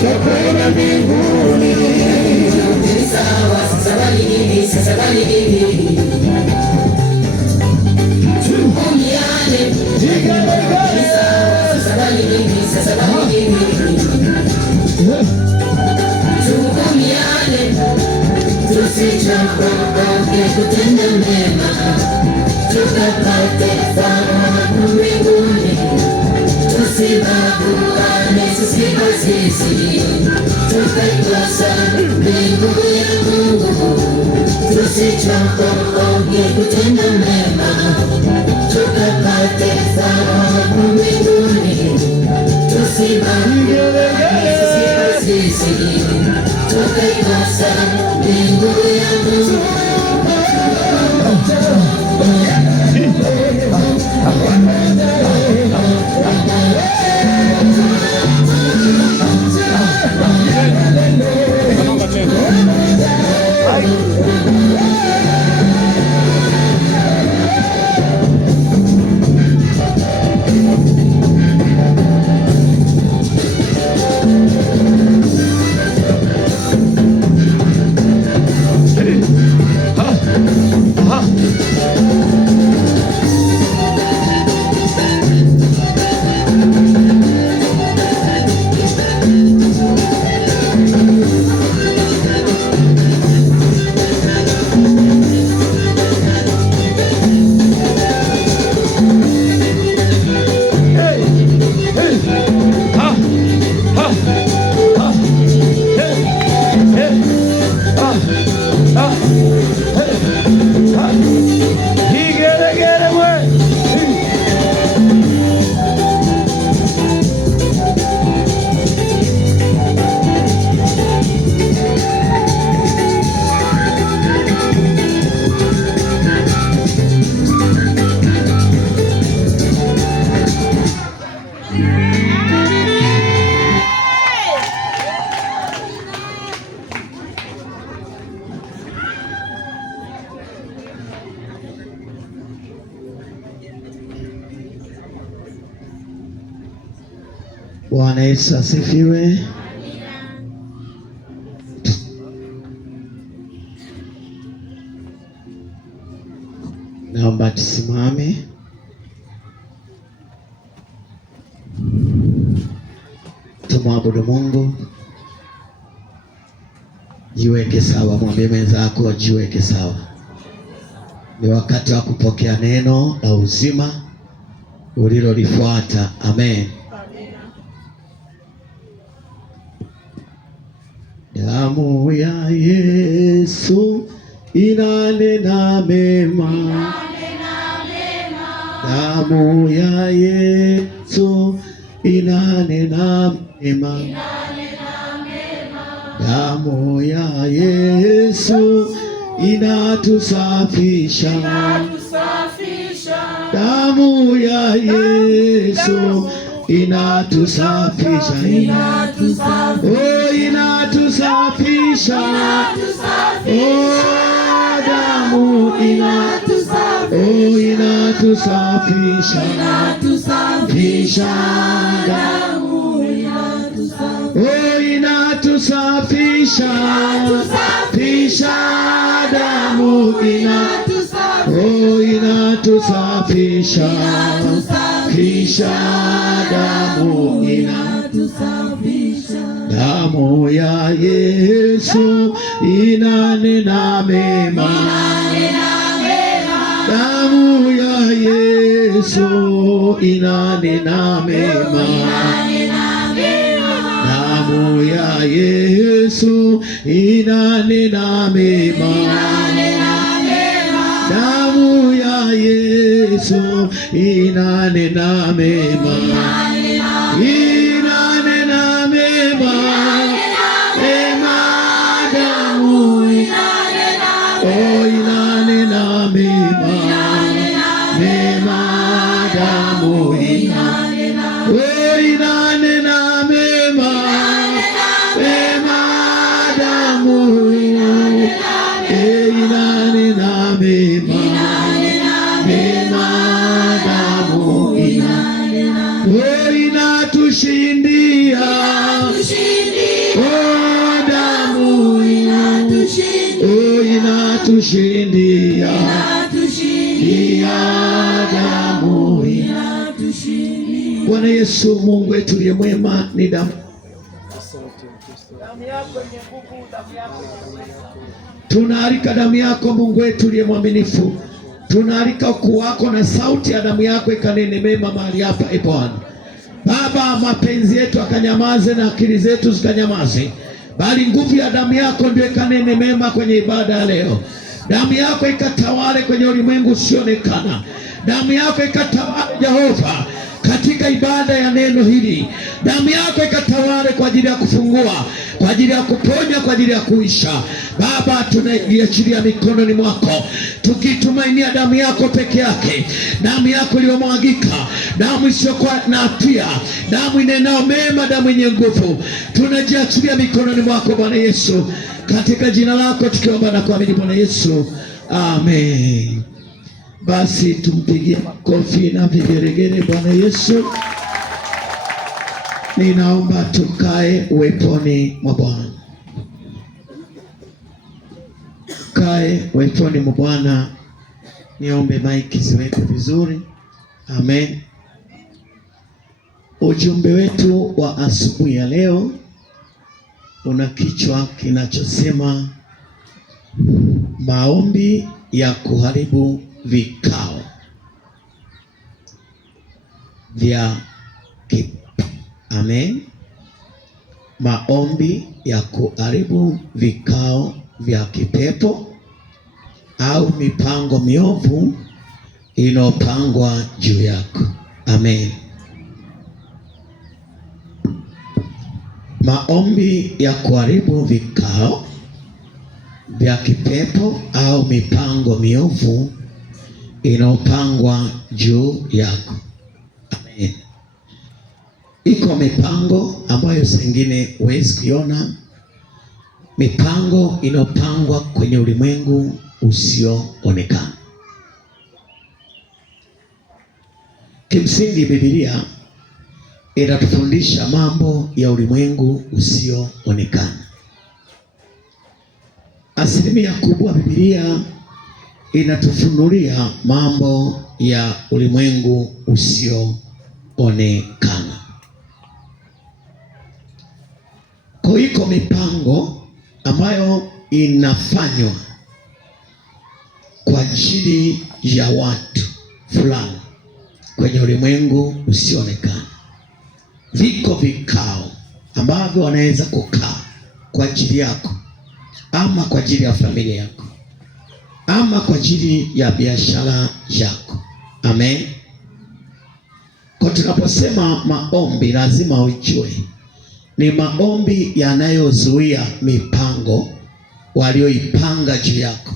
twakwenda mbinguni. Sasa bali hivi, sasa bali hivi, tuhumiane. Sasa bali hivi, sasa bali hivi, tuhumiane. Tusichoke kutenda mema, tukapate thawabu mbinguni. Tusibaguane sisi kwa sisi, tukaikosa mbingu ya Mungu. Tusichoke kutenda mema, tukapate thawabu mbinguni. Tusibaguane sisi kwa sisi, tukaikosa mbingu ya Mungu. Bwana Yesu asifiwe. Naomba tusimame. Tumwabudu Mungu. Jiweke sawa, mwambie mwenzako jiweke sawa. Ni wakati wa kupokea neno la uzima ulilolifuata. Amen. Damu ya Yesu inanena mema. Damu ya Yesu inanena mema. Damu ya Yesu inatusafisha. Damu ya Yesu inatusafisha. Oh, inatusafisha. Oh, damu inatusafisha. Oh, inatusafisha. Fisha damu inatusafisha. Oh, inatusafisha. Fisha damu inatusafisha. Oh, inatusafisha. Fisha damu inatusafisha. Damu ya Yesu inanena mema. Damu ya Yesu inanena mema. Damu ya Yesu inanena mema. Damu ya Yesu inanena mema. Inanena mema. Mema damu inanena. Oh, inanena mema. Mema damu inanena. Oh, inanena mema. Mema damu inanena. Inanena mema. Mema damu inanena. inatushindia damu. Bwana Yesu, Mungu wetu uliye mwema, ni damu tunaalika damu yako Mungu wetu uliye mwaminifu, tunaalika ukuu wako na sauti ya damu yako ikanene mema mahali hapa. E Bwana Baba, mapenzi yetu akanyamaze na akili zetu zikanyamaze, bali nguvu ya damu yako ndio ikanene mema kwenye ibada ya leo. Damu yako ikatawale kwenye ulimwengu usionekana. Damu yako ikatawale Jehova katika ibada ya neno hili. Damu yako ikatawale kwa ajili ya kufungua, kwa ajili ya kuponya, kwa ajili ya kuisha. Baba, tunaiachilia mikononi mwako, tukitumainia damu yako peke yake, damu yako iliyomwagika, damu isiyokuwa na hatia, damu inenao mema, damu yenye nguvu. Tunajiachilia mikononi mwako Bwana Yesu, katika jina lako tukiomba na kuamini Bwana Yesu, amen. Basi tumpigie makofi na vigeregere Bwana Yesu. Ninaomba tukae uweponi mwa Bwana. Kae uweponi mwa Bwana. Niombe maiki ziwekwe vizuri. Amen. Ujumbe wetu wa asubuhi ya leo una kichwa kinachosema maombi ya kuharibu vikao vya Amen. Maombi ya kuharibu vikao vya kipepo au mipango miovu inopangwa juu yako. Amen. Maombi ya kuharibu vikao vya kipepo au mipango miovu inopangwa juu yako. Amen. Iko mipango ambayo sengine huwezi kuiona, mipango inopangwa kwenye ulimwengu usioonekana. Kimsingi Biblia inatufundisha mambo ya ulimwengu usioonekana. Asilimia kubwa Biblia inatufunulia mambo ya ulimwengu usioonekana. Kwa iko mipango ambayo inafanywa kwa ajili ya watu fulani kwenye ulimwengu usioonekana. Viko vikao ambavyo wanaweza kukaa kwa ajili yako, ama kwa ajili ya familia yako, ama kwa ajili ya biashara yako. Amen. Kwa tunaposema maombi, lazima ujue ni maombi yanayozuia mipango walioipanga juu yako.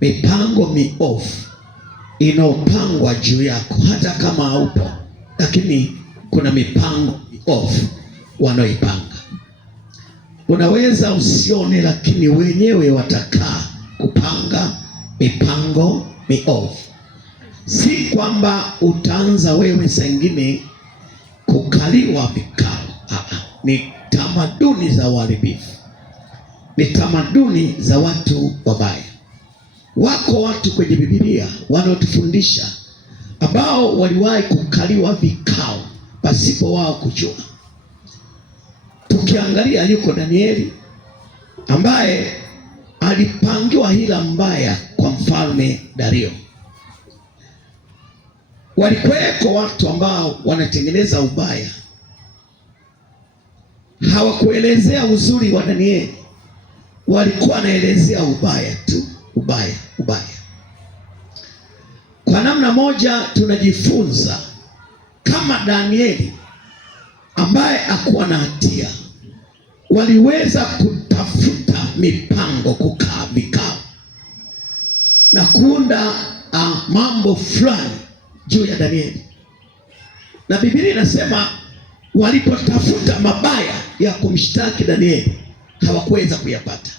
Mipango miovu inaopangwa juu yako, hata kama haupo, lakini kuna mipango miovu wanaoipanga. Unaweza usione, lakini wenyewe watakaa kupanga mipango miovu. Si kwamba utaanza wewe sengine kukaliwa vikao. Ni tamaduni za uharibifu, ni tamaduni za watu wabaya. Wako watu kwenye Biblia wanaotufundisha ambao waliwahi kukaliwa vikao pasipo wao kujua. Tukiangalia yuko Danieli ambaye alipangiwa hila mbaya kwa mfalme Dario. Walikuweko watu ambao wanatengeneza ubaya, hawakuelezea uzuri wa Danieli, walikuwa wanaelezea ubaya tu, ubaya. Kwa namna moja tunajifunza kama Danieli ambaye hakuwa na hatia, waliweza kutafuta mipango, kukaa vikao na kuunda mambo fulani juu ya Danieli. Na Biblia inasema walipotafuta mabaya ya kumshtaki Danieli hawakuweza kuyapata,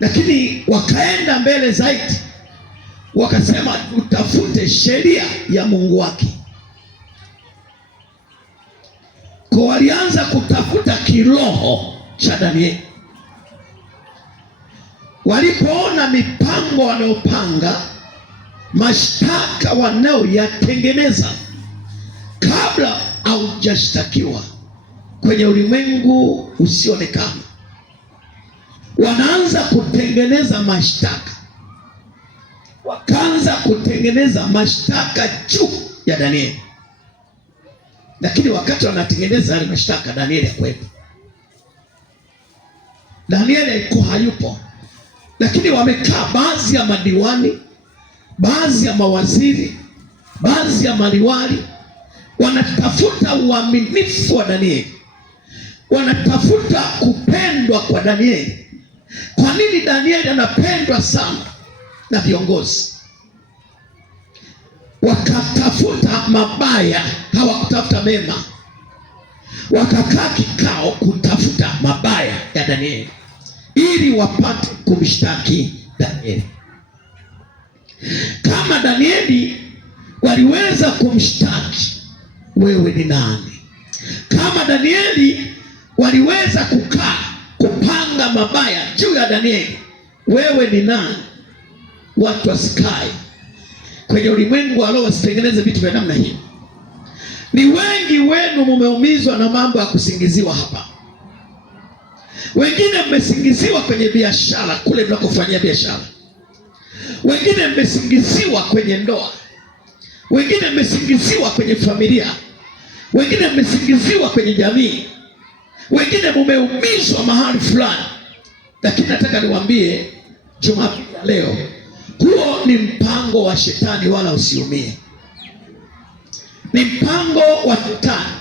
lakini wakaenda mbele zaidi, wakasema tutafute sheria ya Mungu wake. Kwa walianza kutafuta kiroho cha Danieli, walipoona mipango wanaopanga, mashtaka wanaoyatengeneza kabla haujashtakiwa kwenye ulimwengu usionekana, wanaanza kutengeneza mashtaka. Wakaanza kutengeneza mashtaka juu ya Danieli, lakini wakati wanatengeneza yale mashtaka, Danieli hakuwepo. Danieli alikuwa hayupo, lakini wamekaa baadhi ya madiwani, baadhi ya mawaziri, baadhi ya maliwali, wanatafuta uaminifu wa Danieli, wanatafuta kupendwa kwa Danieli. Kwa nini Danieli anapendwa sana na viongozi? Wakatafuta mabaya, hawakutafuta mema. Wakakaa kikao kutafuta mabaya ya Danieli ili wapate kumshtaki Danieli. Kama Danieli waliweza kumshtaki, wewe ni nani? Kama Danieli waliweza kukaa kupanga mabaya juu ya Danieli, wewe ni nani? Watu wasikae kwenye ulimwengu wa roho, wasitengeneze vitu vya namna hii. Ni wengi wenu mumeumizwa na mambo ya kusingiziwa hapa. Wengine mmesingiziwa kwenye biashara, kule mnakofanyia biashara. Wengine mmesingiziwa kwenye ndoa. Wengine mmesingiziwa kwenye familia. Wengine mmesingiziwa kwenye jamii. Wengine mumeumizwa mahali fulani. Lakini nataka niwaambie Jumapili ya leo, huo ni mpango wa shetani, wala usiumie. Ni mpango wa shetani.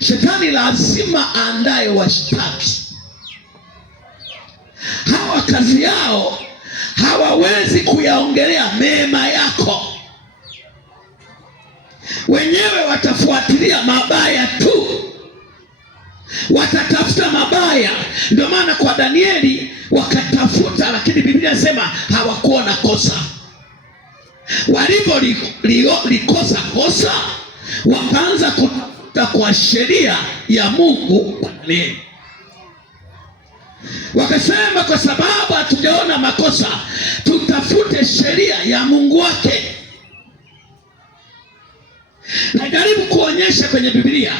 Shetani lazima aandae washtaki. Hawa kazi yao hawawezi kuyaongelea mema yako, wenyewe watafuatilia mabaya tu, watatafuta mabaya. Ndio maana kwa Danieli wakatafuta, lakini Biblia inasema hawakuona kosa. Walipolikosa kosa, wakaanza kutafuta kwa sheria ya Mungu kwa Danieli. Wakasema kwa sababu hatujaona makosa, tutafute sheria ya Mungu wake. Najaribu kuonyesha kwenye Biblia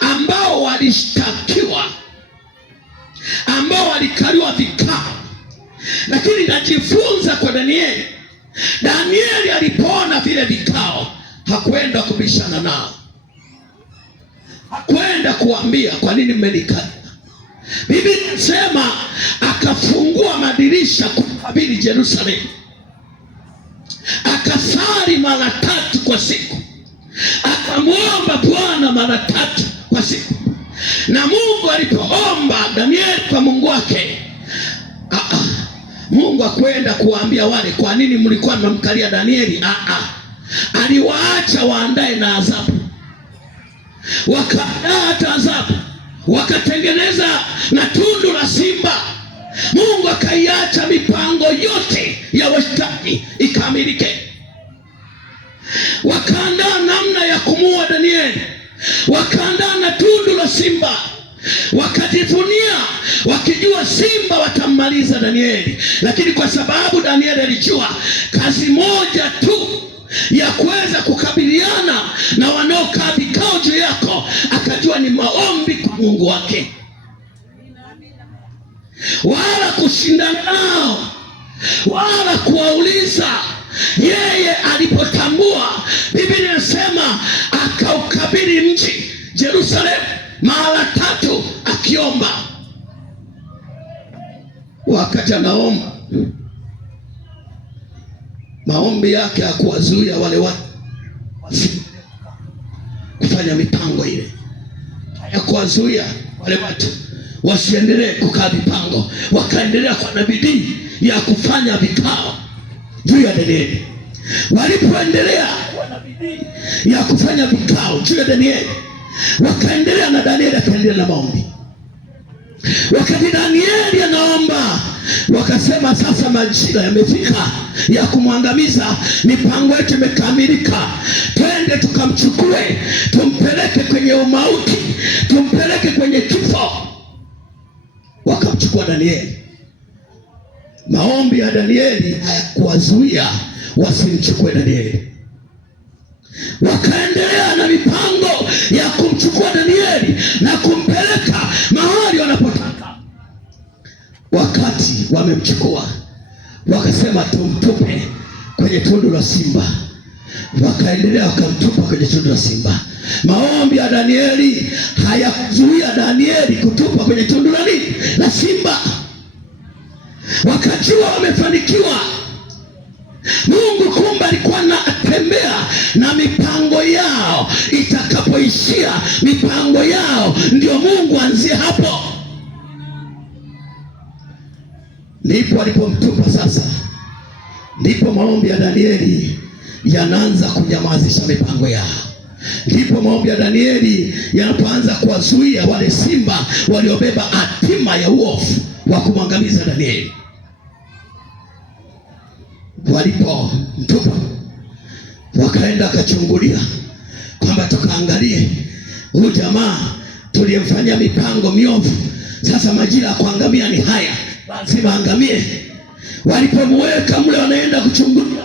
ambao walishtakiwa, ambao walikaliwa vikao, lakini najifunza kwa Danieli. Danieli alipoona vile vikao, hakwenda kubishana nao, hakwenda kuambia kwa nini mmenikali. Biblia inasema akafungua madirisha kukabili Yerusalemu, akasali mara 3 kwa siku, akamwomba Bwana mara 3 kwa siku. Na Mungu alipoomba Danieli kwa Mungu wake, Mungu akwenda kuambia wale kwa nini mlikuwa mmemkalia Danieli. Aliwaacha waandae na adhabu, wakaandaa hata adhabu, wakatengeneza na tundu la simba. Mungu akaiacha mipango yote ya washtaki ikamilike. Wakaandaa namna ya kumuua Danieli, wakaandaa na tundu la simba, wakajivunia wakijua simba watammaliza Danieli. Lakini kwa sababu Danieli alijua kazi moja tu ya kuweza kukabiliana na wanaokaa vikao juu yako, akajua ni maombi kwa Mungu wake, wala kushindana nao, wala kuwauliza. Yeye alipotambua, Biblia inasema akaukabili mji Yerusalemu mara 3 akiomba. Wakati anaomba, maombi yake hakuwazuia wale watu kufanya mipango ile, hayakuwazuia wale watu wasiendelee kukaa mipango. Wakaendelea kwa na bidii ya kufanya vikao juu ya Danieli. Walipoendelea kwa bidii ya kufanya vikao juu ya Danieli, wakaendelea na Danieli akaendelea na maombi. Wakati Danieli anaomba, wakasema sasa majira yamefika ya kumwangamiza, mipango yetu imekamilika, twende tukamchukue, tumpeleke kwenye umauti, tumpeleke kwenye kifo. Wakamchukua Danieli, Maombi ya Danieli hayakuwazuia wasimchukue Danieli. Wakaendelea na mipango ya kumchukua Danieli na kumpeleka mahali wanapotaka. Wakati wamemchukua, wakasema tumtupe kwenye tundu la simba. Wakaendelea wakamtupa kwenye tundu la simba. Maombi ya Danieli hayakuzuia Danieli kutupa kwenye tundu la nini? La simba. Wakajua wamefanikiwa. Mungu kumbe alikuwa anatembea na mipango yao. Itakapoishia mipango yao, ndio Mungu anzie hapo. Ndipo alipomtupa sasa, ndipo maombi ya Danieli yanaanza kunyamazisha mipango yao. Ndipo maombi ya Danieli yanapoanza kuwazuia wale simba waliobeba hatima ya uovu wa kumwangamiza Danieli. Walipomtupa, wakaenda wakachungulia kwamba tukaangalie huyu jamaa tuliyemfanyia mipango miovu, sasa majira ya kuangamia ni haya, lazima angamie. Walipomweka mle, wanaenda kuchungulia,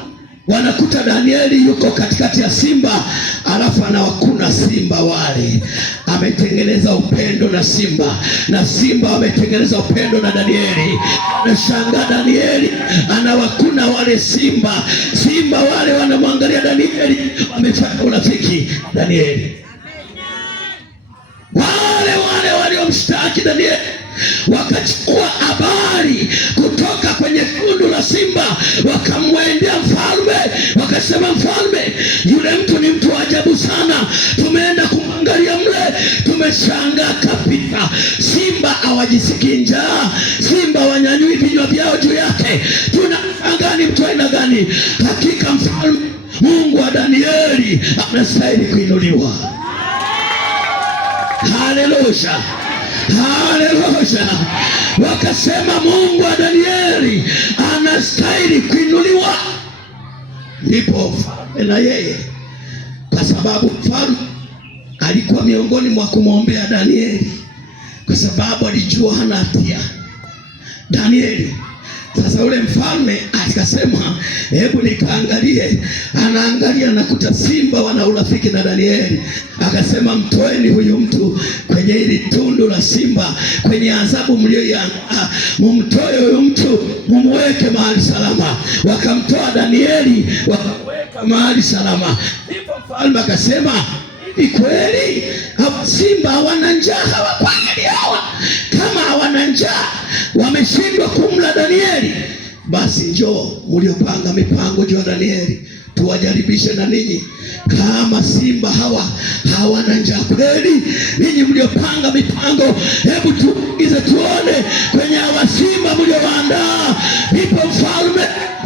wanakuta Danieli yuko katikati ya simba, alafu anawakuna simba wale. Ametengeneza upendo na simba, na simba wametengeneza upendo na Danieli. Nashangaa, Danieli anawakuna wale simba. Simba wale wanamwangalia Danieli, wamefanya urafiki Danieli. Wale waliomshtaki Danieli wakachukua habari kutoka kwenye tundu la simba, wakamwendea mfalme, wakasema, mfalme, yule mtu ni mtu wa ajabu sana, tumeenda kumwangalia mle, tumeshangaa kapita. Simba hawajisikii njaa, simba wanyanyui vinywa vyao juu yake. Tunashangaa ni mtu aina gani? Hakika mfalme, Mungu wa Danieli anastahili kuinuliwa. Haleluya, haleluya. Wakasema Mungu wa Danieli anastahili kuinuliwa. Ndipo mfalme na yeye, kwa sababu mfalme alikuwa miongoni mwa kumwombea Danieli, kwa sababu alijua hana hatia Danieli. Sasa ule mfalme akasema, hebu nikaangalie. Anaangalia, nakuta simba wana urafiki na Danieli. Akasema, mtoeni huyu mtu kwenye hili tundu la simba, kwenye adhabu mlioiandaa, mumtoe huyu mtu, mumweke mahali salama. Wakamtoa Danieli, wakamweka mahali salama. Ndipo mfalme akasema, ni kweli simba hawana njaa hawa? Kweli hawa kama hawana njaa wameshindwa kumla Danieli, basi njoo mliopanga mipango juu ya Danieli tuwajaribishe na ninyi. Kama simba hawa hawana njaa kweli, ninyi mliopanga mipango, hebu tuingize tuone kwenye hawa simba mliowaandaa. Ndipo mfalme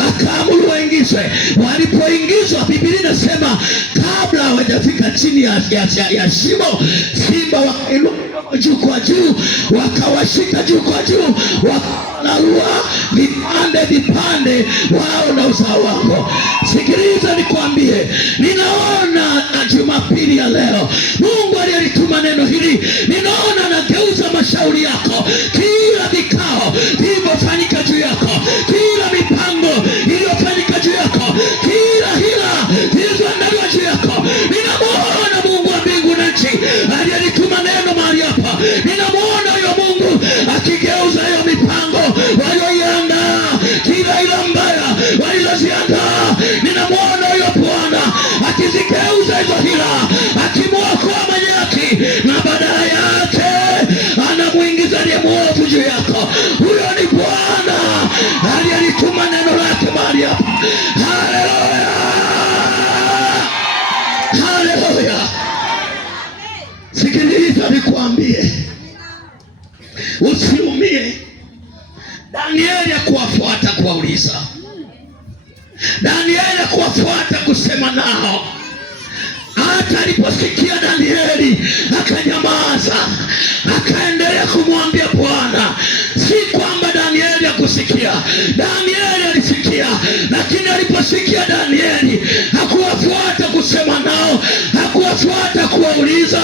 akaamuru waingizwe. Walipoingizwa, Biblia inasema kabla hawajafika chini ya shimo, simba wakainuka juu kwa juu, wakawashika juu kwa juu, wakalarua vipande vipande wao na uzao wao. Sikiliza nikwambie, ninaona Jumapili ya leo Mungu aliyelituma neno hili, ninaona anageuza mashauri yako. Kila vikao vilivyofanyika juu yako, kila mipango iliyofanyika juu yako, kila hila zilizoandaliwa juu yako, ninamwona Mungu wa mbingu na nchi aliyelituma neno mahali hapa. Ninamwona huyo Mungu akigeuza hiyo mipango walioiandaa, kila ila mbaya walizoziandaa. Ninamwona huyo Bwana akizigeuza hizo hila, akimwokoa mwenye haki, na badala yake anamuingiza aliye mwovu juu yako. Huyo ni Bwana aliyelituma neno lake mahali hapa. Haleluya, haleluya. Sikiliza nikwambie, usiumie. Danieli hakuwafuata kuwauliza, Danieli hakuwafuata kusema nao. Hata aliposikia Danieli akanyamaza, akaendelea kumwambia Bwana. Si kwamba Danieli hakusikia, Danieli alisikia, lakini aliposikia Danieli hakuwafuata kusema nao, hakuwafuata kuwauliza,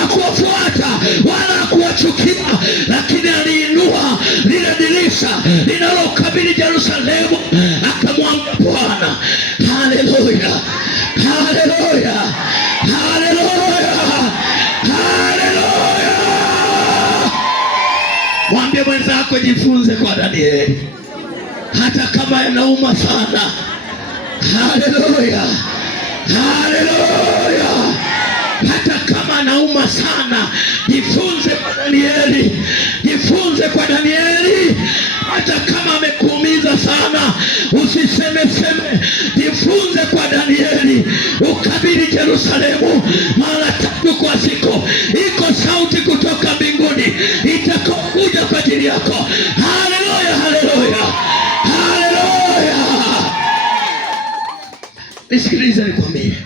hakuwafuata wala hakuwachukia, lakini aliinua lile dirisha linalokabili Yerusalemu Yerusalemu, akamwambia Bwana. Haleluya, haleluya, haleluya, haleluya. Mwambie mwenzako, jifunze kwa Danieli hata kama yanauma sana. Haleluya, haleluya. Hata kama anauma sana, jifunze kwa Danieli, jifunze kwa Danieli. Hata kama amekuumiza sana, usiseme seme, jifunze kwa Danieli. Ukabili Yerusalemu mara 3 kwa siku. Iko sauti kutoka mbinguni itakokuja kwa ajili yako. Haleluya, haleluya, haleluya. Nisikilize nikwambie,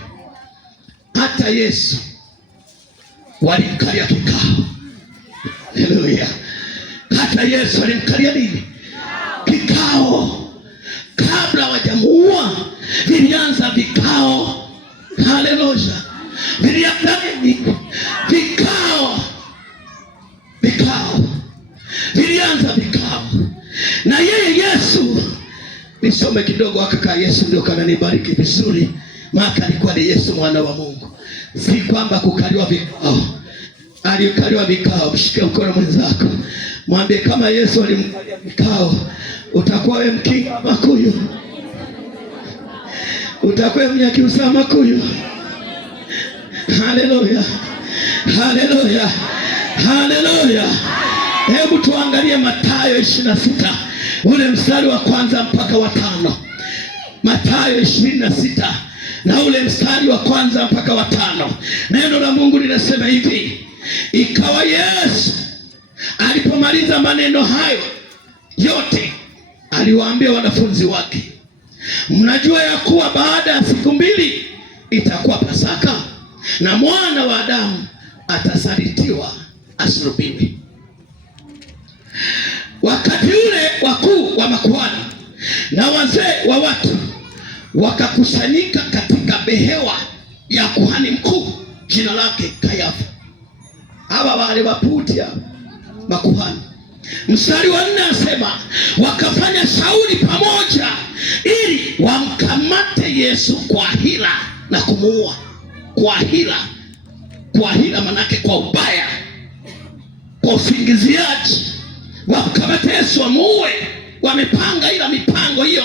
hata Yesu walimkalia kikao. Haleluya. Hata Yesu alimkalia nini? Kikao. Kabla wajamuua vilianza vikao. Haleluya. Vilianza nini? Vikao. Vikao. Vilianza vikao. Na yeye Yesu, nisome kidogo akaka Yesu ndio kananibariki vizuri. Maana alikuwa ni Yesu mwana wa Mungu. Si kwamba kukaliwa vikao. Alikaliwa vikao. Mshike mkono mwenzako, mwambie kama Yesu alimkalia vikao, utakuwa wewe mkinga makuyu, utakuwa mnyakiusa makuyu. Haleluya, haleluya, haleluya. Hebu tuangalie Mathayo 26 ule mstari wa 1 mpaka wa 5. Mathayo 26 na ule mstari wa 1 mpaka wa 5. Neno la Mungu linasema hivi: ikawa Yesu alipomaliza maneno hayo yote, aliwaambia wanafunzi wake, mnajua ya kuwa baada ya siku 2 itakuwa Pasaka, na mwana wa Adamu atasalitiwa asulubiwe. Wakati ule wakuu wa makuhani na wazee wa watu wakakusanyika katika behewa ya kuhani mkuu, jina lake Kayafa. Hawa wale waputia makuhani. Mstari wa 4 asema, wakafanya shauri pamoja ili wamkamate Yesu kwa hila na kumuua. Kwa hila, kwa hila manake kwa ubaya, kwa usingiziaji, wamkamate Yesu wamuue. Wamepanga ila mipango hiyo.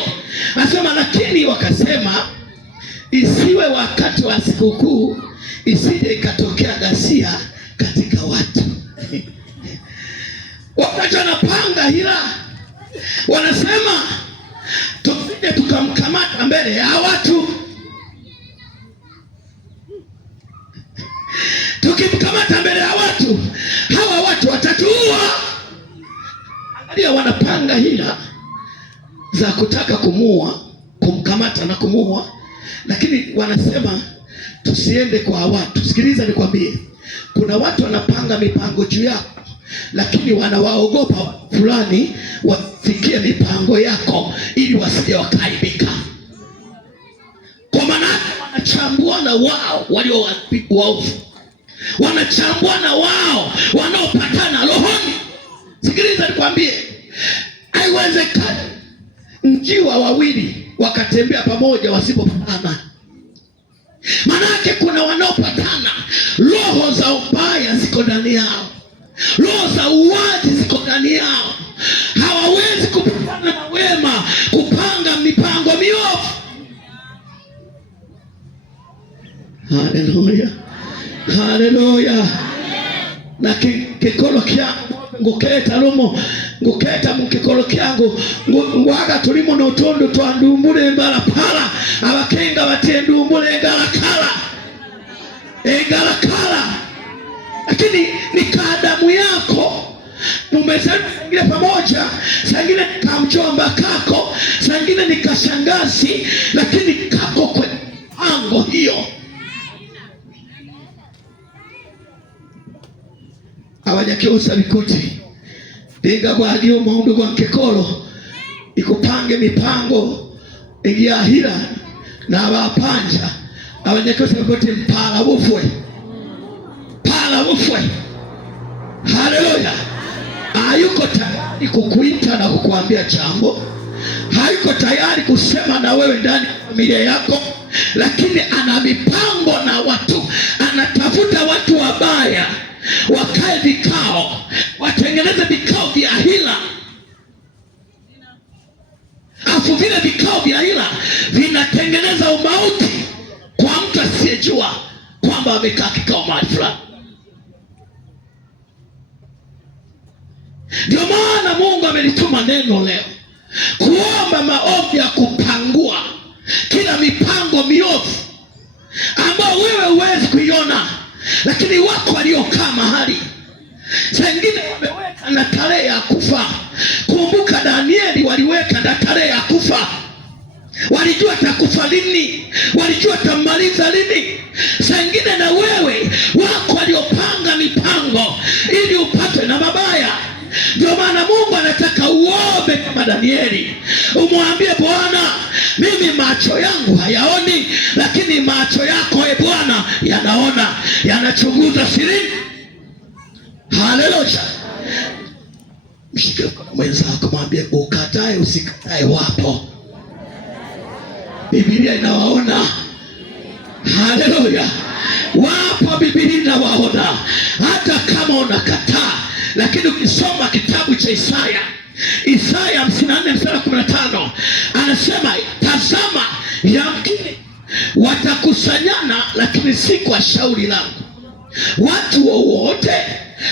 Asema lakini wakasema, isiwe wakati wa sikukuu, isije ikatokea ghasia katika watu. Wakati wanapanga hila, wanasema tupige tukamkamata mbele ya watu. Tukimkamata mbele ya watu, hawa watu watatuua. Angalia, wanapanga hila za kutaka kumuua, kumkamata na kumuua, lakini wanasema tusiende kwa watu. Sikiliza nikwambie, kuna watu wanapanga mipango juu yako, lakini wanawaogopa fulani wafikie mipango yako ili wasije wakaibika. Kwa maana wanachambuana wao walio waovu, wanachambuana wao wanaopatana rohoni. Sikiliza nikwambie, haiwezekani njiwa wawili wakatembea pamoja wasipopatana. Manake kuna wanaopatana, roho za ubaya ziko ndani yao, roho za uwaji ziko ndani yao. Hawawezi kupatana na wema kupanga mipango miovu. Haleluya, haleluya. Na kikolo kyangu nguketa lumo, nguketa mukikolo kyangu ngwaga tulimo n'otundu twa ndumbule mbala pala, abakenga batie ndumbule ngala kala, engala kala. Lakini ni kadamu yako, mumezaliwa sangine pamoja, sangine kamchomba kako, sangine ni kashangazi, lakini kako kwenye ango hiyo. Awanyakiusa bikuti Dinga kwa adio maundu kwa kekolo ikupange mipango ya hila na wapanja. Awanyakiusa bikuti mpala ufwe, pala ufwe. Haleluya. Hayuko tayari kukuita na kukuambia jambo. hayuko tayari kusema na wewe ndani ya familia yako, lakini ana mipango na watu. Anatafuta watu wabaya wakae vikao, watengeneze vikao vya hila, afu vile vikao vya hila vinatengeneza umauti kwa mtu asiyejua kwamba amekaa kikao mahali fulani. Ndio maana Mungu amenituma neno leo kuomba maombi ya kupangua kila mipango miovu ambao wewe huwezi kuiona, lakini wako waliokaa mahali wengine wameweka na tarehe ya kufa. Kumbuka Danieli waliweka na tarehe ya kufa, walijua atakufa lini, walijua atamaliza lini. Wengine na wewe wako waliopanga mipango ili upatwe na mabaya. Ndio maana Mungu anataka uombe kama Danieli, umwambie Bwana, mimi macho yangu hayaoni, lakini macho yako Bwana yanaona, yanachunguza sirini. Haleluya. Mshike mkono mwenzako, mwambie ukatae usikatae, wapo. Biblia inawaona. Haleluya. Wapo, Biblia inawaona hata kama unakataa. Lakini ukisoma kitabu cha Isaya 54:15 anasema, tazama, yamkini watakusanyana, lakini si kwa shauri langu. Watu wowote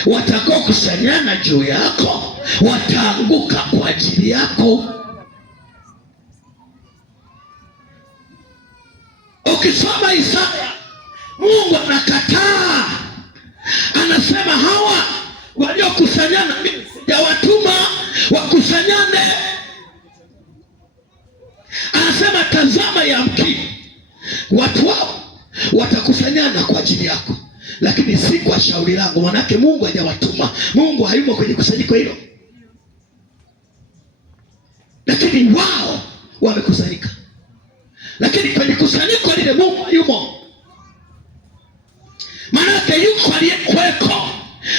watakao kusanyana juu yako wataanguka kwa ajili yako. Ukisoma Isaya, Mungu anakataa, anasema hawa waliokusanyana mimi sijawatuma wakusanyane. Anasema tazama, yamkini watu wao watakusanyana kwa ajili yako, lakini si kwa shauri langu. Manake Mungu hajawatuma, Mungu hayumo kwenye kusanyiko hilo, lakini wao wamekusanyika. Lakini kwenye kusanyiko lile Mungu hayumo, manake yuko aliyekuweko.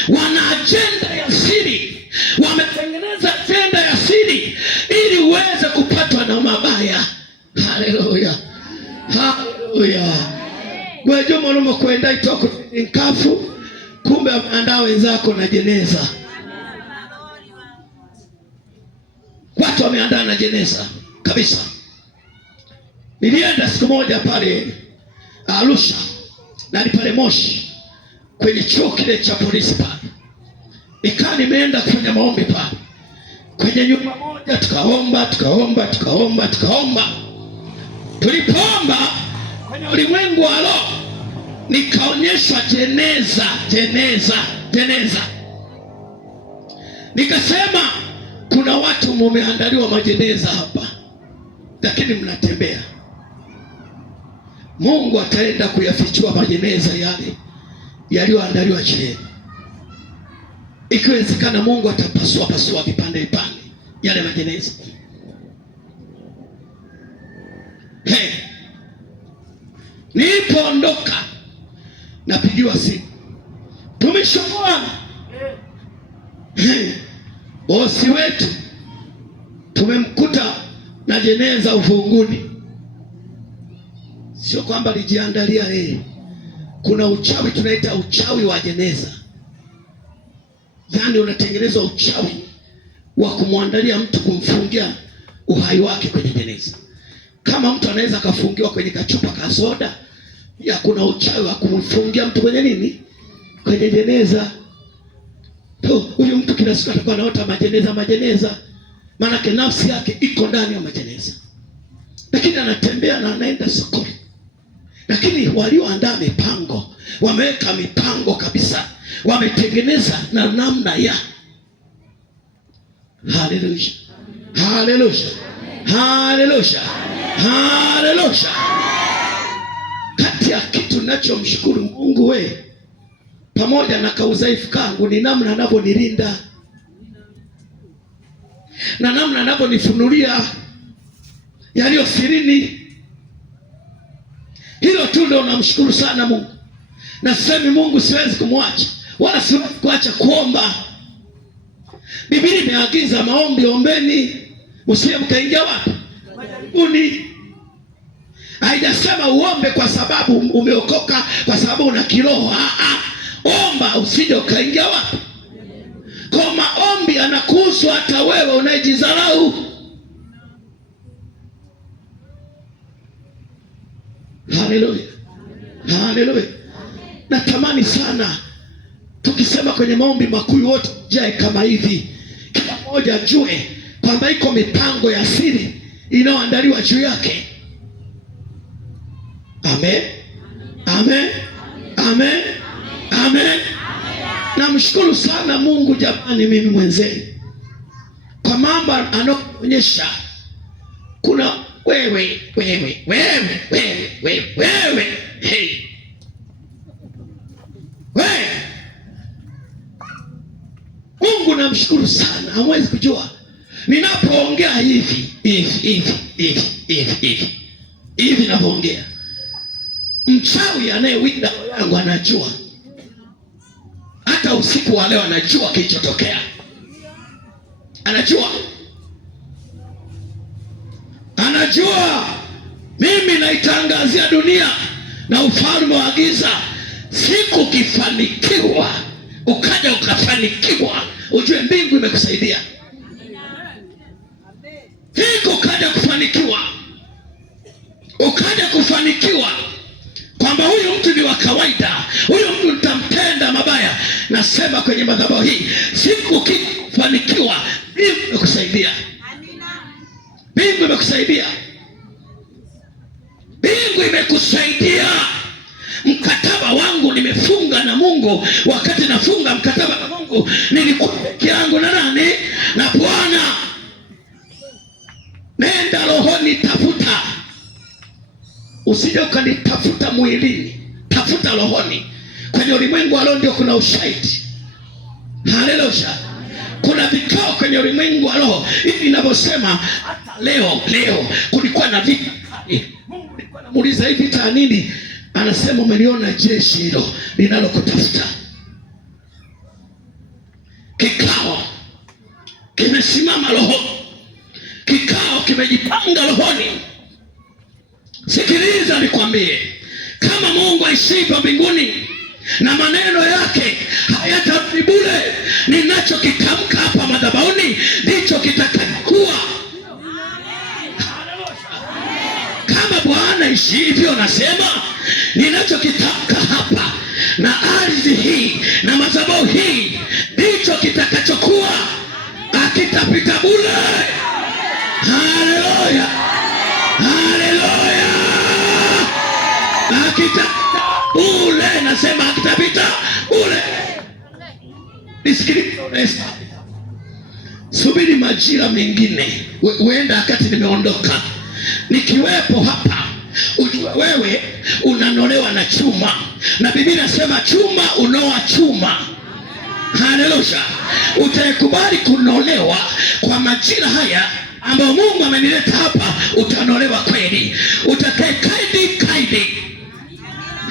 Wana ajenda ya siri, wametengeneza ajenda ya siri ili uweze kupatwa na mabaya. Haleluya, haleluya. Gwejuma unumo kwenda itoko nkafu, kumbe ameandaa wenzako na jeneza. Watu wameandaa na jeneza kabisa. Nilienda siku moja pale Arusha na ni pale Moshi kwenye chuo kile cha polisi pale. Nikaa nimeenda kufanya maombi pale kwenye nyumba moja, tukaomba. Tulipoomba kwenye ulimwengu wa roho, nikaonyeshwa jeneza. Nikasema kuna watu mumeandaliwa majeneza hapa, lakini mnatembea. Mungu ataenda kuyafichua majeneza yale yaliyoandaliwa chini. Ikiwezekana Mungu atapasua vipande yale majeneza. Nilipoondoka napigiwa simu, tumeshaona bosi wetu tumemkuta na jeneza ufunguni. Sio kwamba lijiandalia yeye. Kuna uchawi tunaita uchawi wa jeneza. Yaani unatengenezwa uchawi wa kumwandalia mtu, kumfungia uhai wake kwenye jeneza. Kama mtu anaweza akafungiwa kwenye kachupa ka soda, ya kuna uchawi wa kumfungia mtu kwenye nini? Kwenye jeneza. Huyu mtu kila siku atakuwa anaota majeneza. Maana nafsi yake iko ndani ya majeneza. Lakini anatembea na anaenda sokoni. Lakini walioandaa mipango, wameweka mipango kabisa, wametengeneza na namna ya. Haleluya, haleluya, haleluya, haleluya. Kati ya kitu ninachomshukuru Mungu pamoja na kaudhaifu kangu ni namna anavyonilinda na namna anavyonifunulia yaliyo sirini. Hilo tu ndio namshukuru sana Mungu. Na sisemi Mungu siwezi kumwacha, wala siwezi kuacha kuomba. Biblia imeagiza maombi, ombeni msije mkaingia wapi? majaribuni. Haijasema uombe kwa sababu umeokoka, kwa sababu una kiroho. Omba usije ukaingia wapi? Kwa maombi anakuhusu hata wewe unayejidharau. Haleluya, haleluya. Natamani sana tukisema kwenye maombi makuu yote jae kama hivi, kila mmoja ajue kwamba iko mipango ya siri inayoandaliwa juu yake. Amen, amen, amen, amen. Namshukuru sana Mungu jamani, mimi mwenzenu kwa mambo anaonyesha. Kuna wewe hey. Mungu namshukuru sana, hamwezi kujua ninapoongea hivi ninapoongea, mchawi anayewinda roho yangu anajua. Hata usiku wa leo anajua kilichotokea, anajua mimi naitangazia dunia na ufalme wa giza. Siku ukifanikiwa ukaja ukafanikiwa, ujue mbingu imekusaidia. Siku ukaja kufanikiwa kwamba huyu mtu ni wa kawaida, huyu mtu nitamtenda mabaya. Nasema kwenye madhabahu hii, siku ukifanikiwa, mbingu imekusaidia. Mbingu imekusaidia. Mbingu imekusaidia. Mkataba wangu nimefunga na Mungu. Wakati nafunga mkataba na Mungu, nilikuwa peke yangu na nani? Na Bwana. Nenda rohoni, tafuta. Usije ukanitafuta mwilini, tafuta rohoni. Kwenye ulimwengu wa roho ndio kuna ushahidi. Haleluya. Kuna vikao kwenye ulimwengu wa roho. Hivi ninavyosema, hata leo kulikuwa na vita. Mungu alikuwa anamuuliza hivi, vita nini? Anasema umeliona jeshi hilo linalokutafuta. Kikao kimesimama rohoni, kikao kimejipanga rohoni. Sikiliza nikwambie, kama Mungu aishipo mbinguni na maneno yake hayatarudi bure, ninachokitamka hapa madhabahuni ndicho kitakachokuwa. Kama Bwana ishivyo, nasema ninachokitamka hapa na ardhi hii na madhabahu hii ndicho kitakachokuwa, hakitapita bure. Haleluya, haleluya. Hakitapita bure, nasema hakitapita bure. Nisikilize unaweza. Subiri majira mengine, uenda wakati nimeondoka, nikiwepo hapa, ujue wewe unanolewa na chuma, na Biblia inasema chuma unoa chuma. Haleluya. Utakubali kunolewa kwa majira haya ambayo Mungu amenileta hapa, utanolewa kweli. Utakaye kaidi.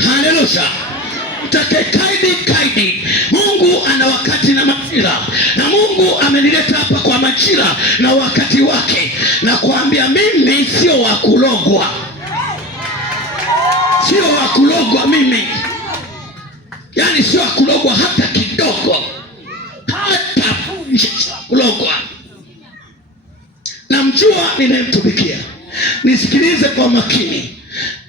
Haleluya. Utakaye kaidi. Mungu ana wakati na majira, na Mungu amenileta hapa kwa majira na wakati wake. Na kuambia mimi sio wa kulogwa. Sio wa kulogwa mimi. Yaani sio wa kulogwa hata kidogo. Hata punje sio wa kulogwa. Namjua ninayemtumikia. Nisikilize kwa makini.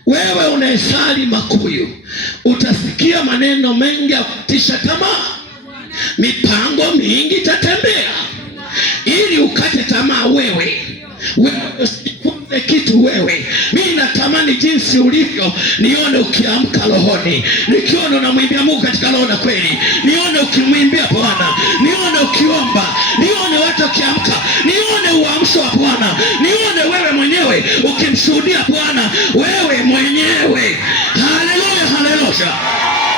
Wewe unayesali Makuyu, utasikia maneno mengi ya kutisha tamaa. Mipango mingi itatembea ili ukate tamaa. Wewe usifunze kitu. Mimi natamani jinsi ulivyo, nione ukiamka rohoni, nikiona unamwimbia Mungu katika roho na kweli, nione ukimwimbia Bwana, nione ukiomba, nione watu ukiamka, nione uamsho wa Bwana, nione wewe mwenyewe ukimshuhudia Bwana wewe mwenyewe. Haleluya, haleluya,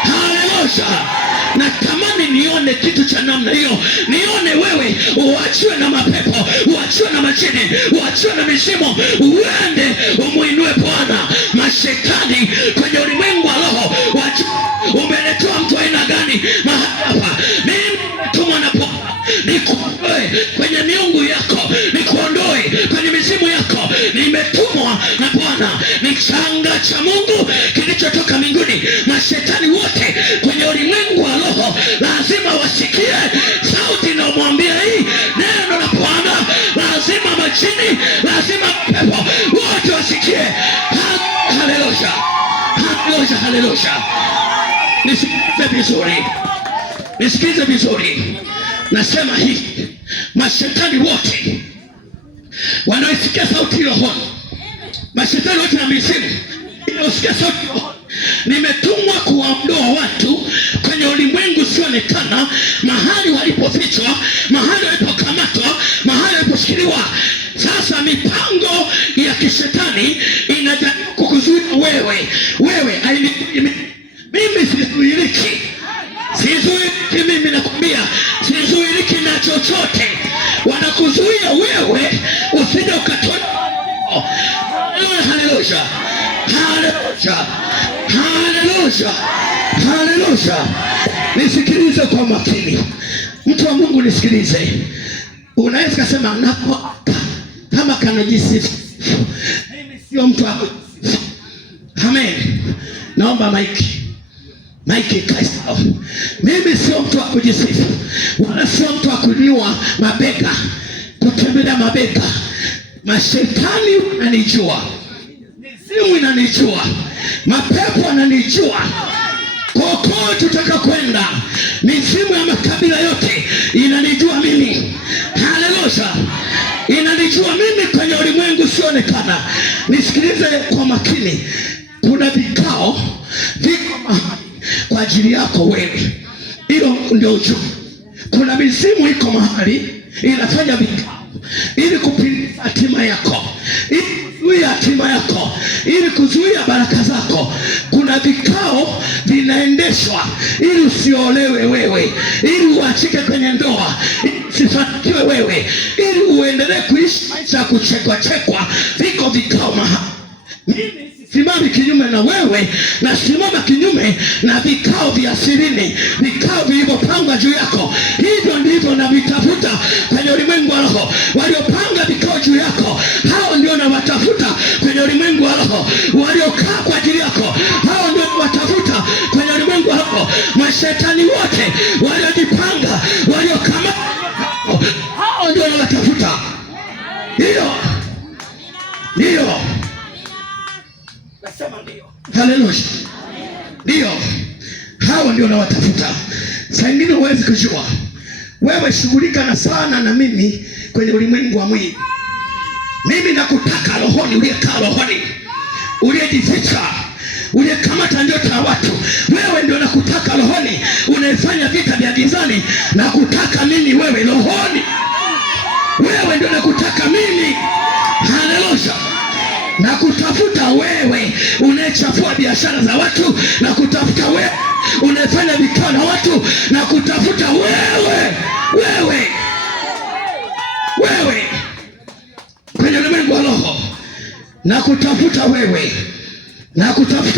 haleluya. Natamani nione kitu cha namna hiyo. Nione wewe uachiwe na mapepo, uachiwe na majini, uachiwe na mizimu, uende umuinue Bwana. Mashetani kwenye ulimwengu wa roho, umeletewa mtu aina gani mahali hapa? Mimi nimetumwa na Bwana nikuondoe kwenye miungu yako, nikuondoe kwenye mizimu yako. Bwana ni changa cha Mungu kilichotoka mbinguni. Mashetani wote kwenye ulimwengu wa roho lazima wasikie sauti inayomwambia hii neno la Bwana. Lazima majini, lazima pepo wote wasikie. Haleluya, haleluya, haleluya. Nisikize vizuri, nisikize vizuri. Nasema hii, mashetani wote wanaosikia sauti rohoni, mashetani wote na mizimu inaosikia sauti rohoni, nimetumwa kuwaondoa watu kwenye ulimwengu usioonekana, mahali walipofichwa, mahali walipokamatwa, mahali waliposhikiliwa. Sasa mipango ya kishetani inajaribu kukuzuia wewe. Mimi sizuiliki, sizuiliki. Mimi nakwambia sizuiliki na chochote. Wanakuzuia wewe usije ukatoka. Haleluya, haleluya, haleluya, haleluya. Nisikilize kwa makini, mtu wa Mungu, nisikilize. Unaweza kusema napo kama kanajisifu, mimi sio mtu wa kujisifu. Amen. Naomba Mike Kaisao. Mimi sio mtu wa kujisifu, wala sio mtu wa kuinua mabega, kutembelea mabega. Mashetani wananijua, mizimu inanijua, mapepo yananijua. Kokote tutaka kwenda, mizimu ya makabila yote inanijua mimi. Haleluya, inanijua mimi kwenye ulimwengu usioonekana. Nisikilize kwa makini, kuna vikao viko mahali kwa ajili yako wewe. Hilo ndio ujue. Kuna mizimu iko mahali inafanya vikao ili kupinga hatima yako, ili kuzuia hatima yako, ili kuzuia baraka zako. Kuna vikao vinaendeshwa ili usiolewe wewe, ili uachike kwenye ndoa, ili usifanikiwe wewe, ili uendelee kuishi maisha ya kuchekwa. Viko vikao mahali. Mimi simami kinyume na wewe, na simama kinyume na vikao vya sirini, vikao vilivyopangwa juu yako. Hivyo ndivyo navitafuta kwenye ulimwengu wa roho. Waliopanga vikao juu yako, hao ndio nawatafuta kwenye ulimwengu wa roho. Waliokaa kwa ajili yako, hao ndio nawatafuta kwenye ulimwengu wa roho. Mashetani wote waliojipanga, waliokamata, hao ndio nawatafuta. Ndio. Haleluya. Ndio, hao ndio nawatafuta. Saa ingine huwezi kujua. Wewe shughulika na sana na mimi kwenye ulimwengu wa mwili. Mimi nakutaka rohoni, uliyekaa rohoni, uliyejificha, uliyekamata nyota ya watu. Wewe ndio nakutaka rohoni, unaifanya vita vya gizani. Nakutaka mimi wewe rohoni. Wewe ndio nakutaka mimi. Haleluya. Na kutafuta wewe unayechafua biashara za watu, na kutafuta wewe unayefanya vikao na watu, na kutafuta wewe kwenye ulimwengu wa roho, na kutafuta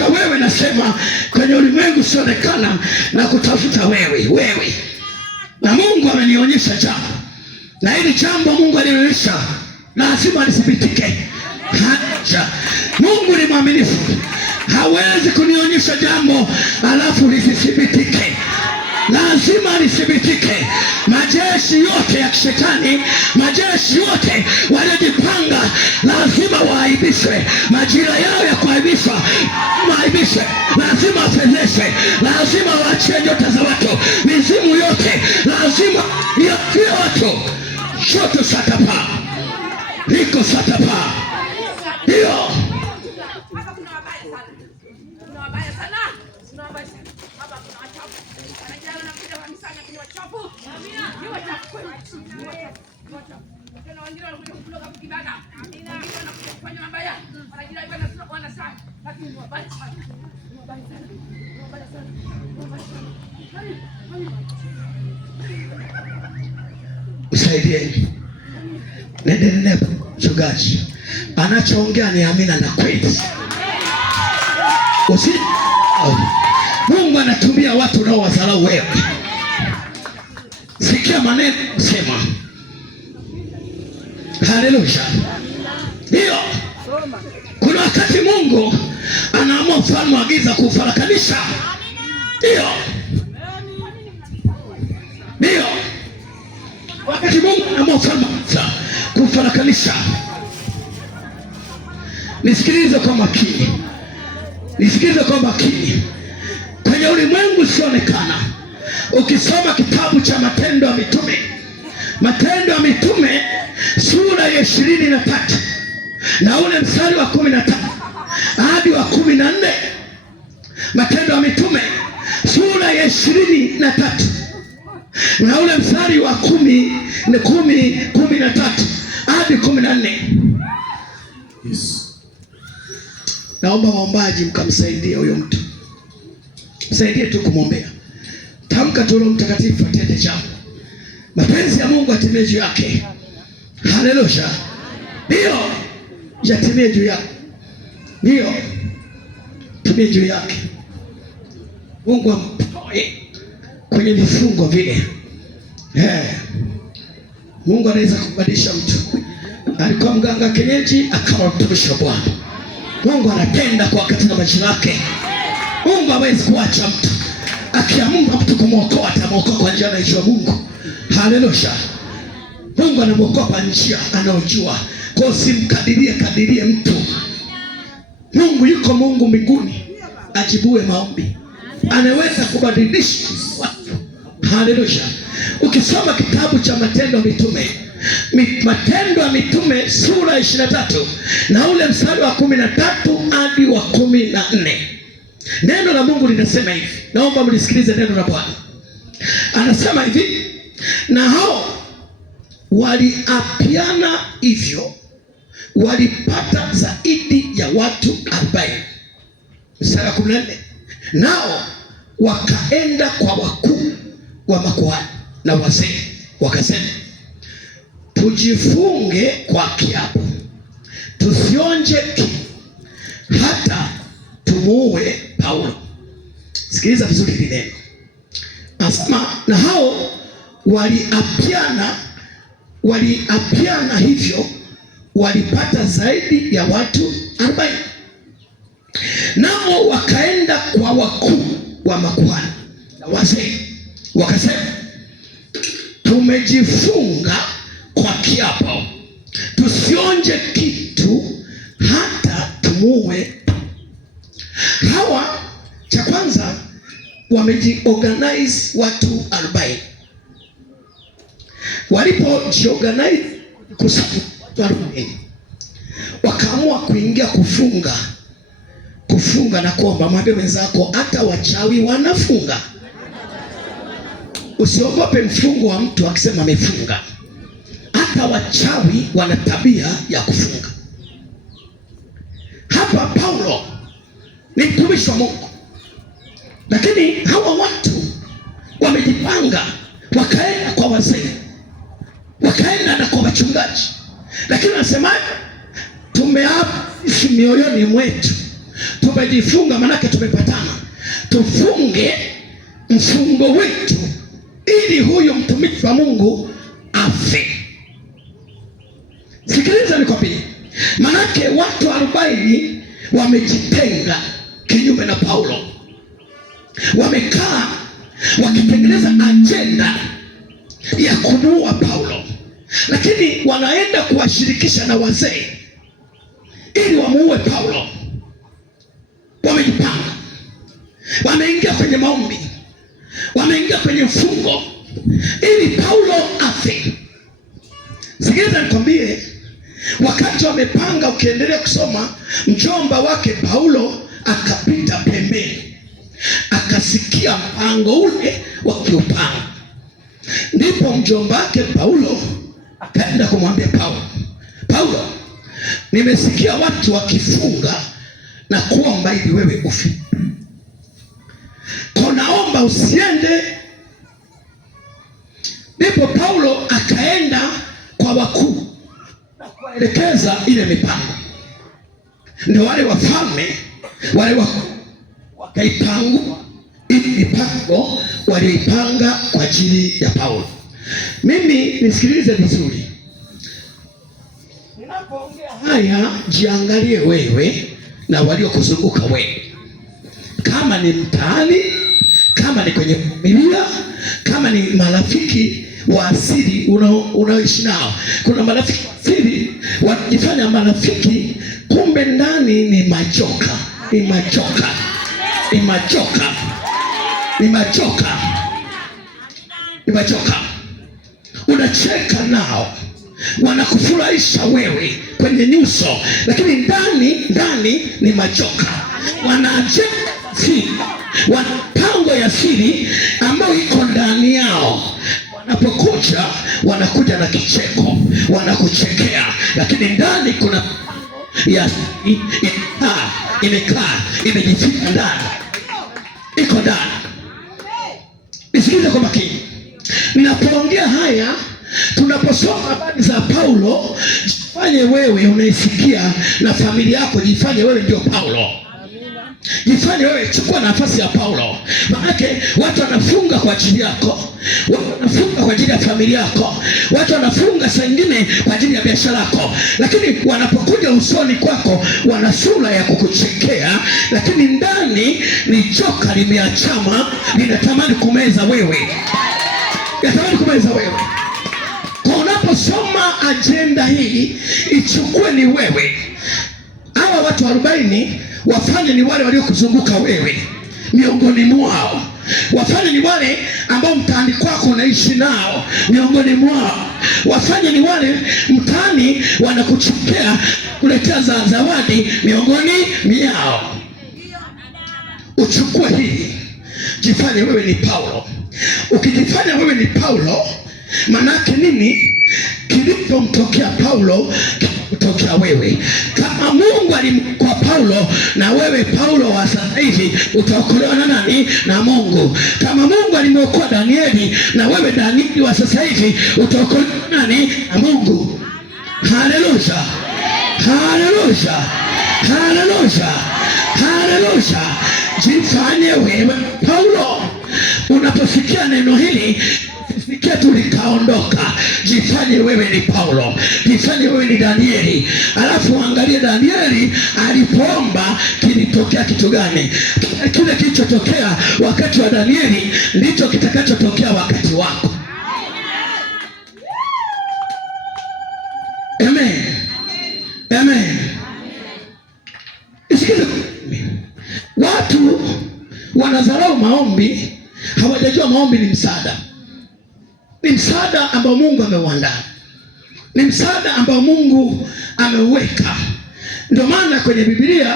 wewe, nasema kwenye ulimwengu usioonekana, na kutafuta wewe. Na Mungu amenionyesha jambo, na hili jambo Mungu alinionyesha lazima lisibitike. Mungu ni mwaminifu, hawezi kunionyesha jambo alafu lisithibitike. Lazima lisithibitike. Majeshi yote ya kishetani, majeshi yote waliojipanga, lazima waaibishwe. Majira yao ya kuaibishwa waaibishwe, lazima wafedheshwe, lazima waachie nyota za watu. Mizimu yote lazima iachie watu. Shoto satapa, liko satapa. Ndio. Hapa kuna wabaya sana. Kuna wabaya sana. Kuna wabaya sana. Hapa kuna wachafu. Wanajana na kuja kwa misanya kwenye wachafu. Amina. Ni wachafu kweli. Wachafu. Tena wengine wanakuja kuloga kibada. Amina. Wengine wanakuja kufanya mabaya. Wanajira hivyo na sio wana sana. Lakini ni wabaya sana. Ni wabaya sana. Ni wabaya sana. Ni wabaya sana. Usaidieni. Nendelea mchungaji. Anachoongea ni amina na kweli. Mungu anatumia watu nao wadharau wewe. Sikia maneno sema. Haleluya. Ndio. Kuna wakati Mungu anaamua ufalme wa giza kufarakanisha. Ndio wakati Mungu anaamua ufalme wa giza kufarakanisha. Nisikilize kwa makini, nisikilize kwa makini. Kwenye ulimwengu usioonekana, ukisoma kitabu cha Matendo ya Mitume, Matendo ya Mitume sura ya 23 na ule mstari wa 15 hadi wa 14. Matendo ya Mitume sura ya 23 na ule mstari wa 13 hadi 14. Yes. Naomba waombaji mkamsaidie huyo mtu, msaidie tu kumwombea. Tamka tu Roho Mtakatifu atende jambo, mapenzi ya Mungu atimie juu yake. Haleluya! Ndio yatimie juu yake, ndio timie juu yake. Mungu amtoe kwenye vifungo vile. Mungu anaweza kubadilisha mtu. Alikuwa mganga kienyeji akawa mtumishi wa Bwana. Mungu anatenda kwa wakati na majira yake. Mungu hawezi kuacha mtu. Akiamua mtu kumwokoa, atamwokoa kwa njia anayojua Mungu. Haleluya! Mungu anamwokoa kwa njia anayojua. Kwa usimkadirie mtu. Mungu yuko Mungu mbinguni, ajibue maombi. Anaweza kubadilisha watu. Haleluya! Ukisoma kitabu cha Matendo ya Mitume, Matendo ya Mitume sura 23 na ule mstari wa 13 hadi wa 14, neno la Mungu linasema hivi. Naomba mlisikilize neno la Bwana. Anasema hivi, na hao waliapiana hivyo, walipata zaidi ya watu 40. Mstari wa 14, nao wakaenda kwa wakuu wa makuhani na wazee, wakasema, tujifunge kwa kiapo, tusionje kitu hata tumuue Paulo. Sikiliza vizuri hili neno. Asema, na hao waliapiana hivyo, walipata zaidi ya watu 40. Nao wakaenda kwa wakuu wa makuhani na wazee, wakasema, tumejifunga kwa kiapo, tusionje kitu hata tumuue. Hawa cha kwanza wamejiorganize watu 40. Walipojiorganize kusanya watu 40, wakaamua kuingia kufunga na kuomba. Mwambie mwenzako, hata wachawi wanafunga. Usiogope mfungo wa mtu akisema amefunga. Hata wachawi wana tabia ya kufunga. Hapa Paulo ni mtumishi wa Mungu, lakini hawa watu wamejipanga, wakaenda kwa wazee, wakaenda na kwa wachungaji, lakini wanasema tumeapa mioyoni mwetu, tumejifunga, manake tumepatana, tufunge mfungo wetu ili huyo mtumishi wa Mungu afe. Sikiliza nikwambie, manake watu 40 wamejitenga kinyume na Paulo, wamekaa wakitengeneza ajenda ya kumuua Paulo, lakini wanaenda kuwashirikisha na wazee ili wamuue Paulo. Wamejipanga, wameingia kwenye maombi, wameingia kwenye mfungo ili Paulo afe. Sikiliza nikwambie, wakati wamepanga, ukiendelea kusoma, mjomba wake Paulo akapita pembeni, akasikia mpango ule wakiupanga. Ndipo mjomba wake Paulo akaenda kumwambia Paulo, nimesikia watu wakifunga na kuomba ili wewe ufi, naomba usiende. Ndipo Paulo akaenda kwa wakuu na kuelekeza ile mipango. Ndio wale wafalme wale wakuu wakaipanga ili mipango walioipanga kwa ajili ya Paulo. Mimi nisikilize vizuri, Ninapoongea haya, jiangalie wewe na waliokuzunguka wewe, kama ni mtaani, kama ni kwenye familia, kama ni marafiki wa asili unaoishi nao. Kuna marafiki wa asili wanajifanya marafiki, kumbe ndani ni majoka, ni majoka, ni majoka, ni majoka, ni majoka. Unacheka nao, wanakufurahisha wewe kwenye nyuso, lakini ndani ni majoka. Wanajenga siri, wana pango ya siri ambayo iko ndani yao. Wanapokuja wanakuja na kicheko, wanakuchekea, lakini ndani kuna ya imekaa imejificha ndani, iko ndani. Nisikilize kwa makini ninapoongea haya. Tunaposoma habari za Paulo, jifanye wewe unaisikia na familia yako, jifanye wewe ndio Paulo. Jifanye wewe, chukua nafasi ya Paulo. Maanake watu wanafunga kwa ajili yako, watu wanafunga kwa ajili ya familia yako, watu wanafunga saa nyingine kwa ajili ya biashara yako, lakini wanapokuja usoni kwako wana sura ya kukuchekea, lakini ndani ni joka limeachama, linatamani kumeza wewe, linatamani kumeza wewe. Kwa unaposoma ajenda hii, ichukue ni wewe. Hawa watu 40 wafanye ni wale waliokuzunguka wewe, miongoni mwao. Wafanye ni wale ambao mtaani kwako unaishi nao, miongoni mwao. Wafanye ni wale mtaani wanakuchukea kuletea zawadi, miongoni miao. Uchukue hii, jifanye wewe ni Paulo. Ukijifanya wewe ni Paulo, manake nini? Kilichomtokea Paulo kutokea wewe. Kama Mungu alimkoa Paulo, na wewe Paulo wa sasa hivi utaokolewa na nani? Na Mungu. Kama Mungu alimwokoa Danieli, na wewe Danieli wa sasa hivi utaokolewa na nani? Na Mungu. Haleluya, haleluya, haleluya, haleluya. Jifanye wewe Paulo. Unaposikia neno hili, sikia tu likaondoka. Jifanye wewe ni Paulo, jifanye wewe ni Danieli. Alafu angalie Danieli alipoomba kilitokea kitu gani? Kile kilichotokea wakati wa Danieli ndicho kitakachotokea wakati wako. Amen, amen. Isikize, watu wanadharau maombi, hawajajua maombi ni msaada. Ni msaada ambao Mungu ameuandaa, ni msaada ambao Mungu ameuweka. Ndio maana kwenye Biblia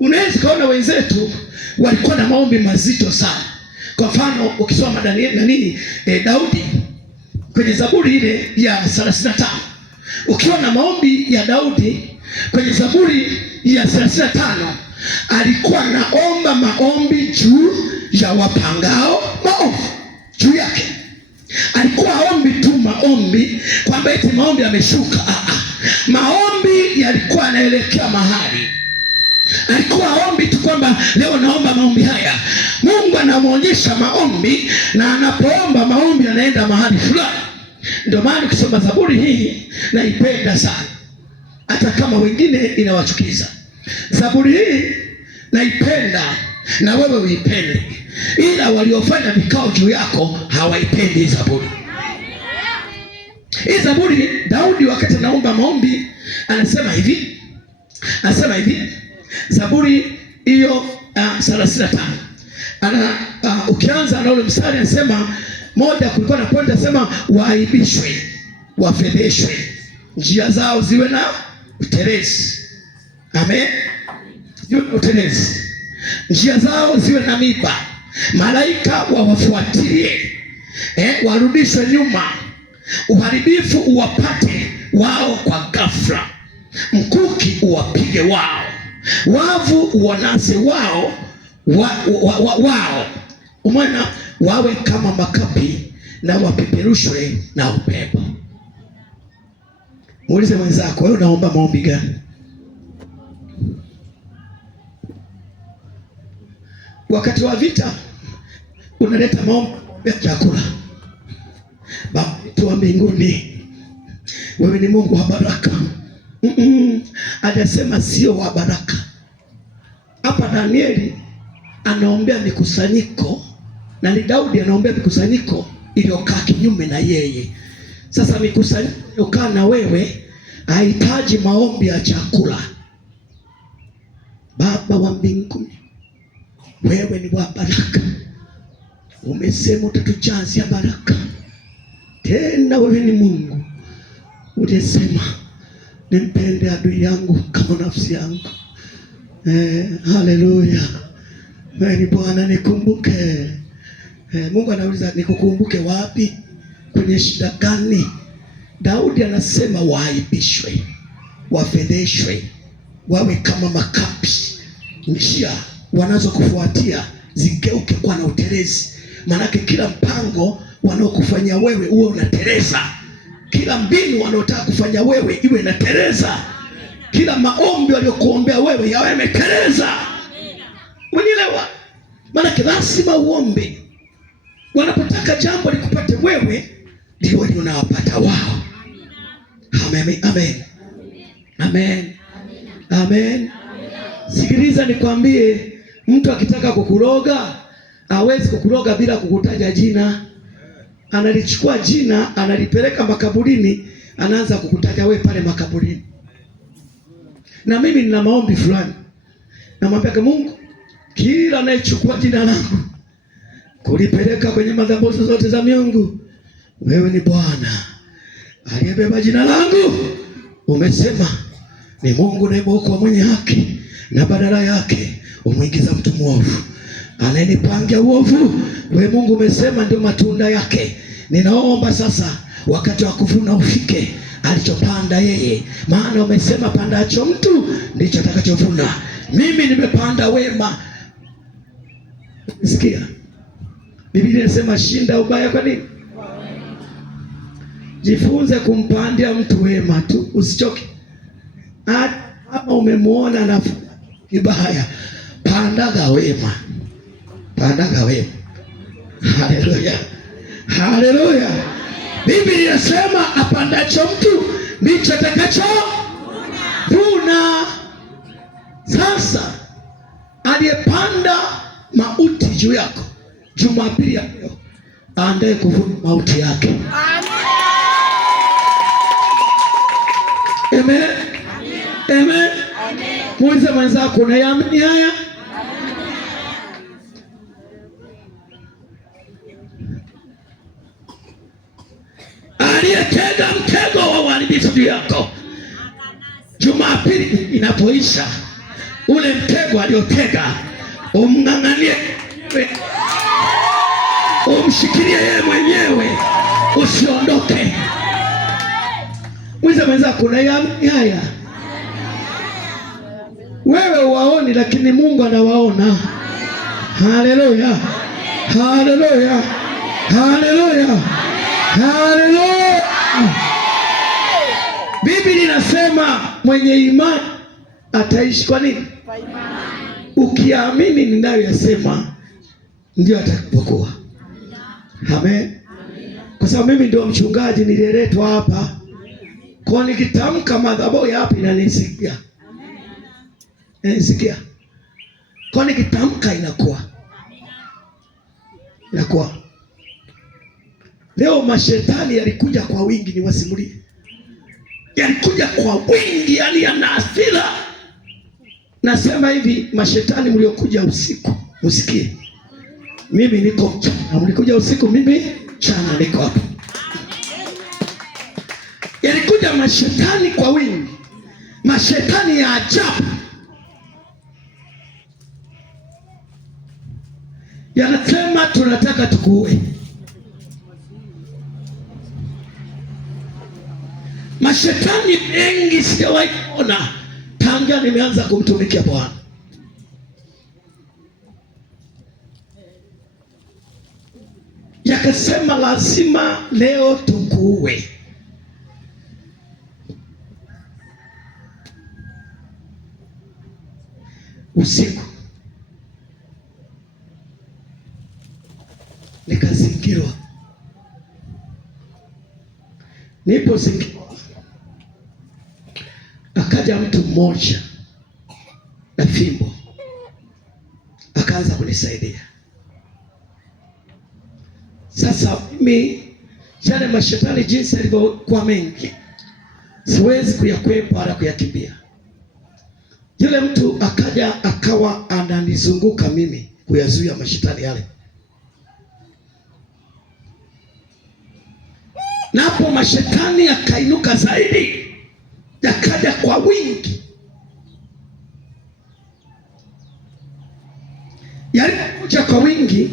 unaweza kaona wenzetu walikuwa na maombi mazito sana. Kwa mfano ukisoma Daudi kwenye Zaburi ile ya 35, ukiona maombi ya Daudi kwenye Zaburi ya 35, alikuwa naomba maombi juu ya wapangao maovu juu yake. Alikuwa haombi tu maombi kwamba eti maombi yameshuka. Maombi yalikuwa yanaelekea mahali. Alikuwa haombi tu kwamba leo naomba maombi haya. Mungu anamuonyesha maombi, na anapoomba maombi yanaenda mahali fulani. Ndio maana ukisoma Zaburi hii naipenda sana, hata kama wengine inawachukiza. Zaburi hii naipenda na wewe uipende, ila waliofanya vikao juu yako hawaipendi Zaburi. Hii Zaburi, Daudi wakati anaomba maombi anasema hivi, Zaburi hiyo 35 ukianza na ule mstari anasema moja, kulikuwa na point anasema waaibishwe, wafedheshwe, njia zao ziwe na utelezi. Amen, ziwe na utelezi, njia zao ziwe na miba, malaika wawafuatilie, warudishwe nyuma, uharibifu uwapate wao kwa ghafla, mkuki uwapige wao, wavu uwanase wao umana wawe kama makapi, na wapeperushwe na upepo. Muulize mwenzako, wewe unaomba maombi gani? Wakati wa vita unaleta maombi ya chakula. Baba yetu wa mbinguni, wewe ni Mungu wa baraka. Hajasema sio wa baraka. Hapa Danieli anaombea mikusanyiko, na ni Daudi anaombea mikusanyiko iliyokaa kinyume na yeye. Sasa mikusanyiko iliyokaa na wewe hahitaji maombi ya chakula. Baba wa mbinguni, wewe ni wa baraka. Umesema utatujazia baraka. Tena wewe ni Mungu uliyesema nimpende adui yangu kama nafsi yangu. Haleluya. Wewe ni Bwana, nikumbuke. Mungu anauliza nikukumbuke wapi? Kwenye shida gani? Daudi anasema waaibishwe, wafedheshwe, wawe kama makapi, njia wanazokufuatia zigeuke kwa na utelezi. Manake kila mpango wanaokufanyia wewe uwe unateleza, kila mbinu wanaotaka kufanya wewe iwe inateleza, kila maombi waliokuombea wewe yawe yameteleza. Unielewa? Manake lazima uombe. Wanapotaka jambo likupate wewe, ndio unawapata wao. Amen, amen, amen, amen. Sikiliza nikwambie, mtu akitaka kukuroga hawezi kukuroga bila kukutaja jina. Analichukua jina, analipeleka makaburini, anaanza kukutaja wewe pale makaburini. Na mimi nina maombi fulani, namwambia Mungu, kila anayechukua jina langu kulipeleka kwenye madhabahu zote za miungu, wewe ni Bwana aliyebeba jina langu. Umesema ni Mungu nayemuokoa mwenye haki, na badala yake umwingiza mtu mwovu. Anayenipangia uovu, wewe Mungu umesema ndio matunda yake. Ninaomba sasa wakati wa kuvuna ufike, alichopanda yeye, maana umesema pandacho mtu ndicho atakachovuna. Mimi nimepanda wema. Sikia, Biblia inasema shinda ubaya kwa nini? Jifunze kumpandia mtu wema tu, usichoke. Kama umemuona na kibaya, pandaga wema, pandaga wema. Haleluya, haleluya. Biblia inasema apandacho mtu ndicho atakachovuna. Sasa aliyepanda mauti juu yako, Jumapili ya leo aandae kuvuna mauti yake. Amen. Amen. Muulize mwenzako, unaamini haya? Aliyetega mtego wa uharibifu juu yako, Jumapili inapoisha, ule mtego aliotega umng'ang'anie, umshikilie yeye mwenyewe, usiondoke. Muulize mwenzako, unaamini haya? Wewe uwaoni, lakini Mungu anawaona. Haleluya, haleluya, haleluya, haleluya. Biblia inasema mwenye imani ataishi kwa nini? Kwa imani. Ukiamini ninayoyasema ndio atakapokuwa. Amen. Kwa sababu mimi ndio mchungaji, nililetwa hapa kwa nikitamka madhabahu ya hapa inanisikia. Inanisikia. Kwa nikitamka inakuwa. Inakuwa. Leo mashetani yalikuja kwa wingi, niwasimulie. Yalikuja kwa wingi, yani yana hasira. Nasema hivi, mashetani mliokuja usiku, msikie. Mimi niko mchana, mlikuja usiku, mimi mchana niko hapa. Yalikuja mashetani kwa wingi, mashetani ya ajabu. Yanasema tunataka tukuue. Mashetani mengi sijawahi kuona tangia nimeanza kumtumikia Bwana. Yakasema lazima leo tukuue. Usiku nikazingirwa. Nipo zingirwa, akaja mtu mmoja na fimbo akaanza kunisaidia. Sasa mimi yale mashetani jinsi yalivyokuwa mengi, siwezi kuyakwepa wala kuyakimbia. Yule mtu akaja akawa ananizunguka mimi kuyazuia mashetani yale. Napo mashetani yakainuka zaidi, yakaja kwa wingi. Yalipokuja kwa wingi,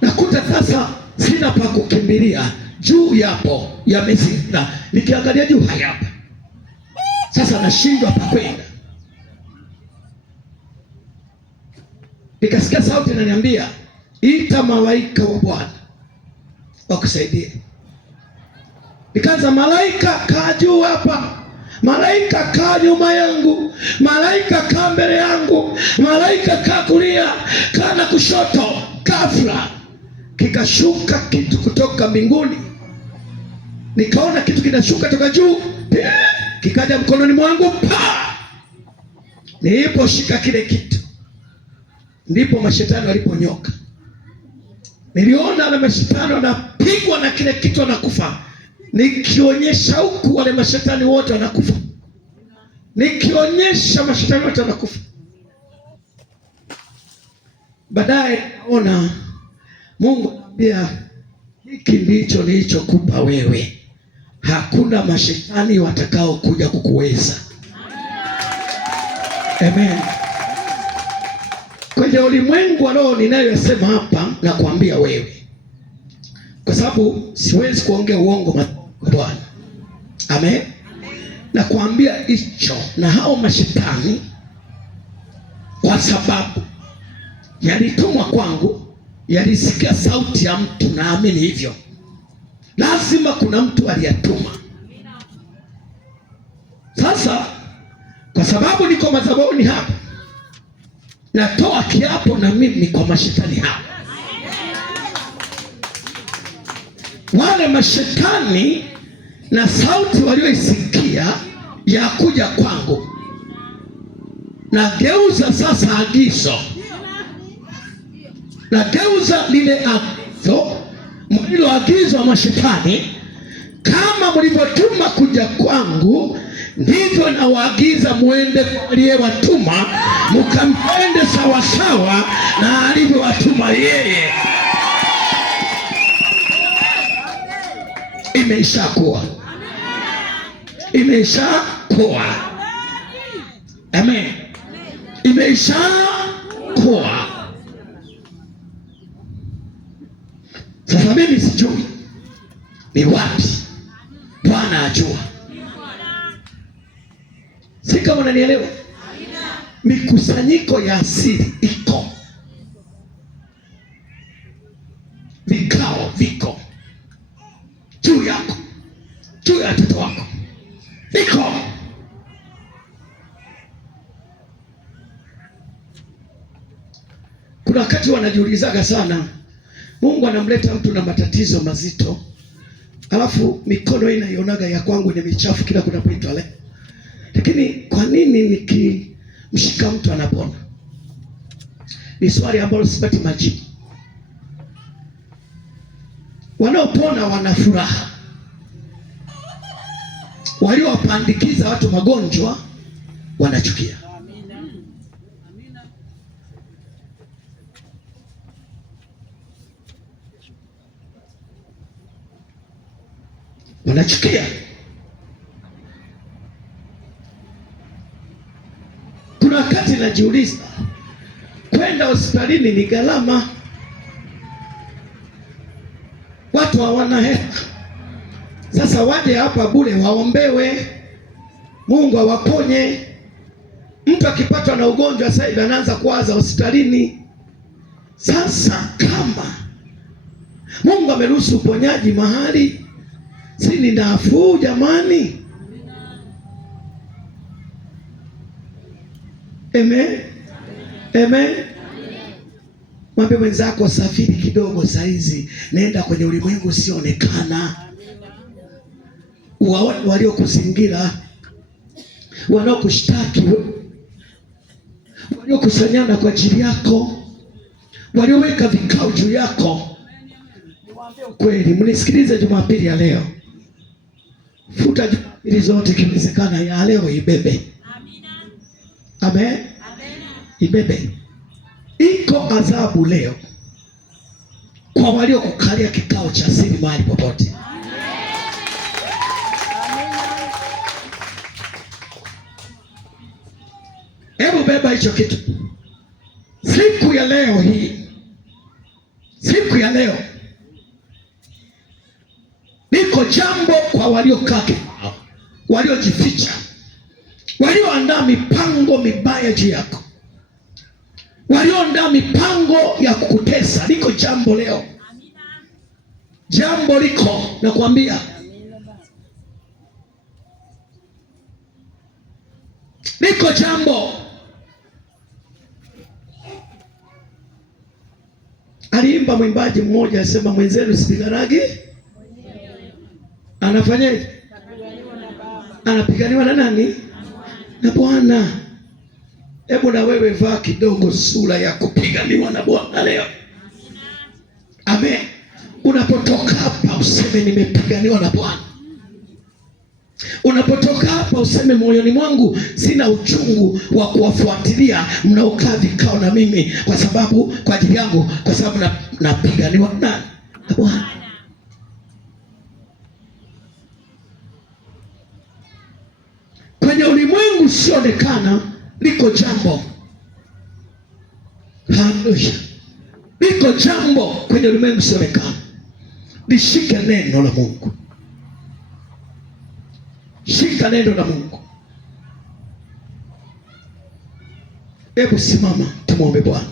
nakuta sasa sina pa kukimbilia. Juu yapo yamezingira, nikiangalia juu hayapo. Sasa nashindwa pa kwenda. Nikasikia sauti inaniambia, ita malaika wa Bwana wakusaidie. Nikaanza, malaika kaa juu hapa, malaika kaa nyuma yangu, malaika kaa mbele yangu, malaika kaa kulia, kaa na kushoto. Ghafla kikashuka kitu kutoka mbinguni. Nikaona kitu kinashuka toka juu, kikaja mkononi mwangu. Niliposhika kile kitu, ndipo mashetani waliponyoka. Niliona wale mashetani wanapigwa na kile kitu, wanakufa. Nikionyesha huku, wale mashetani wote wanakufa. Nikionyesha, mashetani wote wanakufa. Baadaye naona Mungu anambia, hiki ndicho nilichokupa wewe. Hakuna mashetani watakao kuja kukuweza. Amen. Kwenye ulimwengu wa roho ninayosema hapa, na kuambia wewe, kwa sababu siwezi kuongea uongo kwa Bwana. Amen. Na kuambia hicho, na hao mashetani, kwa sababu yalitumwa kwangu, yalisikia sauti ya mtu, naamini hivyo. Lazima kuna mtu aliyatuma. Sasa kwa sababu niko madhabahuni hapa, natoa kiapo na mimi kwa mashetani hapa. Wale mashetani na sauti walioisikia ya kuja kwangu, nageuza sasa agizo. Nageuza lile agizo, mlilo agizo wa mashetani. Kama mlivyotuma kuja kwangu, ndivyo nawaagiza muende kwa aliyewatuma, mkampende sawasawa na alivyowatuma yeye. Imeshakuwa. Imeshakuwa. Amen. Imeshakuwa. Sasa mimi sijui ni wapi, Bwana ajua. Si kama unanielewa? Mikusanyiko ya asili iko, vikao viko juu yako, juu ya watoto wako, viko. Kuna wakati wanajiulizaga sana, Mungu anamleta mtu na matatizo mazito, alafu mikono hii naionaga ya kwangu ni michafu kila kunapoitwa leo. Lakini kwa nini nikimshika mtu anapona? Ni swali ambalo sipati majibu. Wanaopona wana furaha, waliowapandikiza watu magonjwa wanachukia. Wanachukia. Kuna wakati najiuliza, kwenda hospitalini ni gharama, watu hawana hela. Sasa waje hapa bure waombewe, Mungu awaponye. Mtu akipatwa na ugonjwa sasa hivi anaanza kuwaza hospitalini. Sasa kama Mungu ameruhusu uponyaji mahali, si ni nafuu jamani? Amen. Amen. Mwambie mwenzako, safiri kidogo saizi, nenda kwenye ulimwengu usioonekana, uwaone waliokuzingira, wanaokushtaki, waliokusanyana kwa ajili yako, walioweka vikao juu yako. Niwaambie ukweli, mnisikilize Jumapili ya leo. Futa Jumapili zote, kiwezekana ya leo ibebe. Amen. Ibebe. Iko adhabu leo kwa waliokukalia kikao cha siri mahali popote. Hebu beba hicho kitu siku ya leo hii. Siku ya leo liko jambo kwa waliokaa kikao, waliojificha, walioandaa mipango mibaya juu yako, walioandaa mipango ya kukutesa. Liko jambo leo, jambo liko, nakwambia. Liko jambo. Aliimba mwimbaji mmoja, asema mwenzenu sipiganagi. Anafanyaje? Anapiganiwa na nani? Na Bwana. Hebu na wewe vaa kidogo sura ya kupiganiwa na Bwana leo. Amen. Unapotoka hapa useme nimepiganiwa na Bwana. Unapotoka hapa useme moyoni mwangu sina uchungu wa kuwafuatilia mnaokaa vikao na mimi, kwa sababu kwa ajili yangu, kwa sababu napiganiwa na Bwana. Kwenye ulimwengu usioonekana liko jambo. Haleluya. Liko jambo kwenye ulimwengu usioonekana. Lishike neno la Mungu. Shika neno la Mungu. Hebu simama tumwombe Bwana.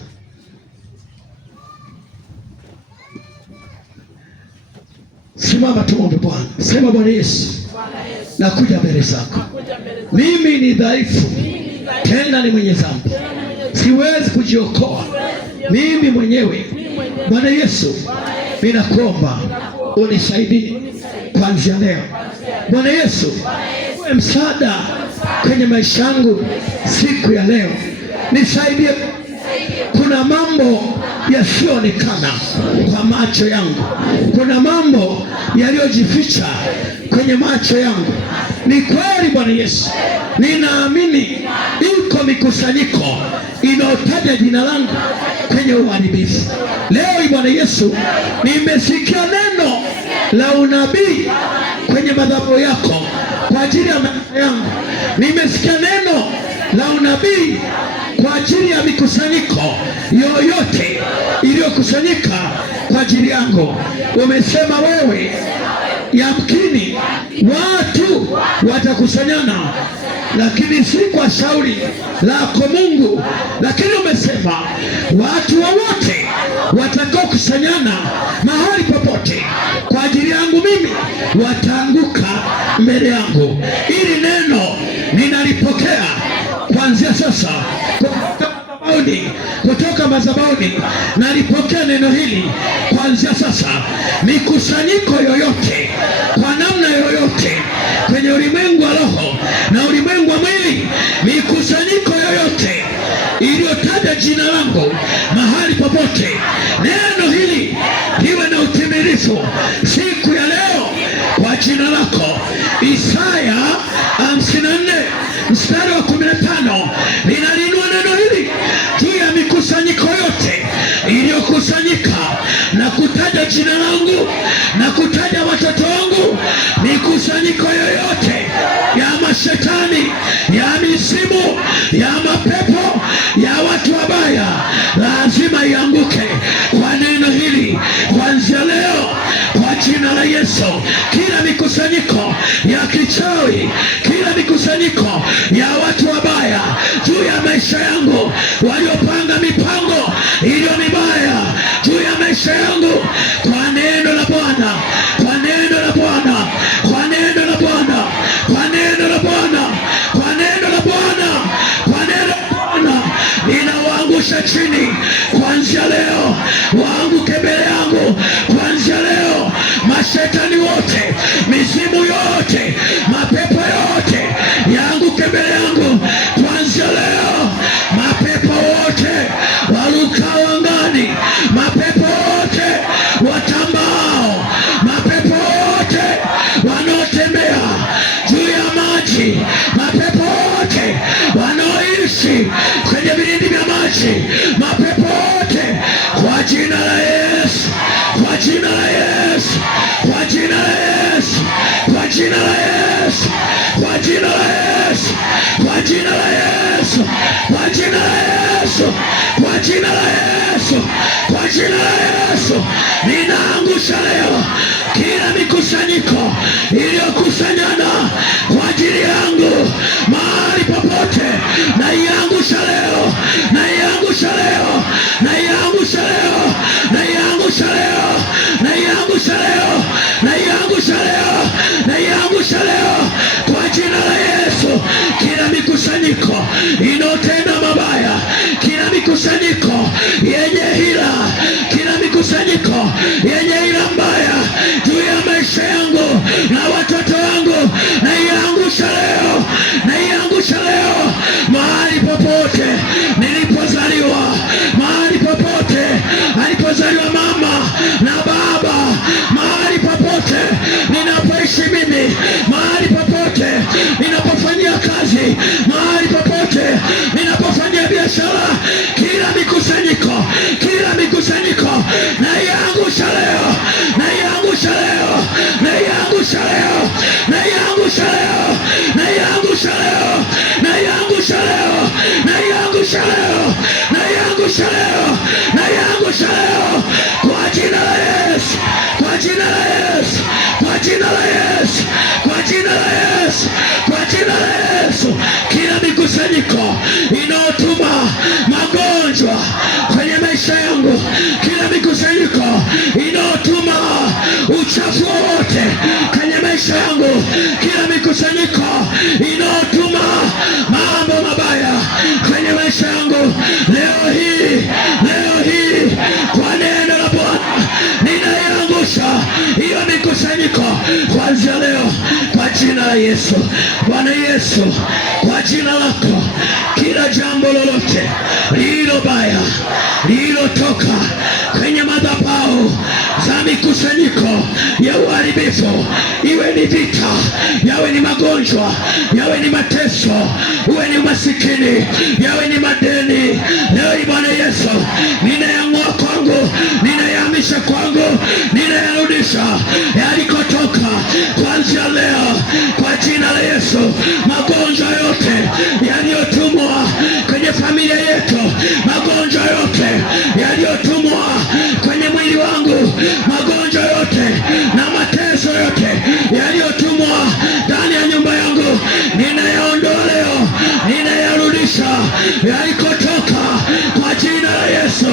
Simama tumwombe Bwana. Sema Bwana Yesu, nakuja mbele zako. Mimi ni dhaifu, tena ni mwenye dhambi. Siwezi kujiokoa mimi mwenyewe. Bwana Yesu, ninakuomba unisaidie kuanzia leo. Bwana Yesu, uwe msaada kwenye maisha yangu siku ya leo. Nisaidie. Kuna mambo yasiyoonekana kwa macho yangu. Kuna mambo yaliyojificha kwenye macho yangu. Ni kweli Bwana Yesu, ninaamini iko mikusanyiko inayotaja jina langu kwenye uharibifu. Leo Bwana Yesu, nimesikia neno la unabii kwenye madhabahu yako kwa ajili ya maisha yangu. Nimesikia neno la unabii kwa ajili ya mikusanyiko yoyote iliyokusanyika kwa ajili yangu. Umesema wewe yamkini watu watakusanyana, lakini si kwa shauri lako Mungu. Lakini umesema watu wowote watakao kusanyana mahali popote kwa ajili yangu mimi wataanguka mbele yangu. Ili neno ninalipokea kuanzia sasa kutoka madhabahuni. Nalipokea neno hili kuanzia sasa. Mikusanyiko yoyote kwa namna yoyote kwenye ulimwengu wa roho na ulimwengu wa mwili, mikusanyiko yoyote iliyotaja jina langu mahali popote, neno hili liwe na utimilifu siku ya leo kwa jina lako. Isaya 54 mstari wa 15, ninalinua neno hili juu ya mikusanyiko yote iliyokusanyika na kutaja jina langu na kutaja watoto wangu. Mikusanyiko yoyote ya mashetani, ya misimu, ya mapepo, ya watu wabaya, lazima ianguke kwa neno hili kuanzia leo kwa jina la Yesu. Kila mikusanyiko ya kichawi, kila mikusanyiko ya watu wabaya juu ya maisha yangu, waliopanga mipango iliyo mibaya juu ya maisha yangu, kwa neno la Bwana, kwa neno la Bwana, kwa neno la Bwana, kwa neno la Bwana, kwa neno la Bwana, kwa neno la Bwana, ninawaangusha chini kuanzia leo. Waanguke mbele yangu kuanzia leo. Mashetani wote, mizimu yote, mapepo yote yaanguke mbele yangu. jina la Yesu, kwa jina la Yesu, kwa jina la Yesu, kwa jina la Yesu, ninaangusha leo kila mikusanyiko iliyokusanyana kwa ajili yangu mahali popote, naiangusha leo, naiangusha leo, naiangusha leo, naiangusha leo, naiangusha leo, naiangusha leo, naiangusha leo kwa jina la Yesu. Kila mikusanyiko inotenda mabaya, kila mikusanyiko yenye hila, kila mikusanyiko yenye hila mbaya juu ya maisha yangu na watoto wangu, naiangusha leo, naiangusha leo mahali popote nilipozaliwa, mahali popote alipozaliwa mama na baba, mahali popote ninapoishi mimi, mahali popote ninapofanyia kazi, mahali popote ninapofanyia biashara, kila mikusanyiko, kila mikusanyiko naiangusha leo, naiangusha leo, naiangusha leo, naiangusha leo, naiangusha leo, naiangusha leo, naiangusha leo, naiangusha leo, naiangusha leo kwa jina la Yesu, kwa jina la Yesu, kwa jina la Yesu, kwa jina la Yesu, kwa jina la Yesu. Kila mikusanyiko inaotuma magonjwa kwenye maisha yangu, kila mikusanyiko inaotuma uchafu wote kwenye maisha yangu, kila mikusanyiko inaotuma mambo mabaya kwenye maisha yangu, leo hii, leo hii kwa neno la Bwana ninaiangusha hiyo mikusanyiko kuanzia leo kwa jina la Yesu. Bwana Yesu, kwa jina lako kila jambo lolote lililo baya lililotoka kwenye madhabahu za mikusanyiko ya uharibifu, iwe ni vita, yawe ni magonjwa, yawe ni mateso, uwe ni umasikini, yawe ni madeni, leo Bwana Yesu ninayang'oa kwangu, ninayahamisha kwangu, ninayarudisha yalikotoka kuanzia leo kwa jina la Yesu. Magonjwa yote yaliyotumwa kwenye familia yetu, magonjwa yote yaliyotumwa kwenye mwili wangu, magonjwa yote na mateso yote yaliyotumwa ndani ya nyumba yangu, ninayaondoa leo, ninayarudisha yalikotoka kwa jina la Yesu,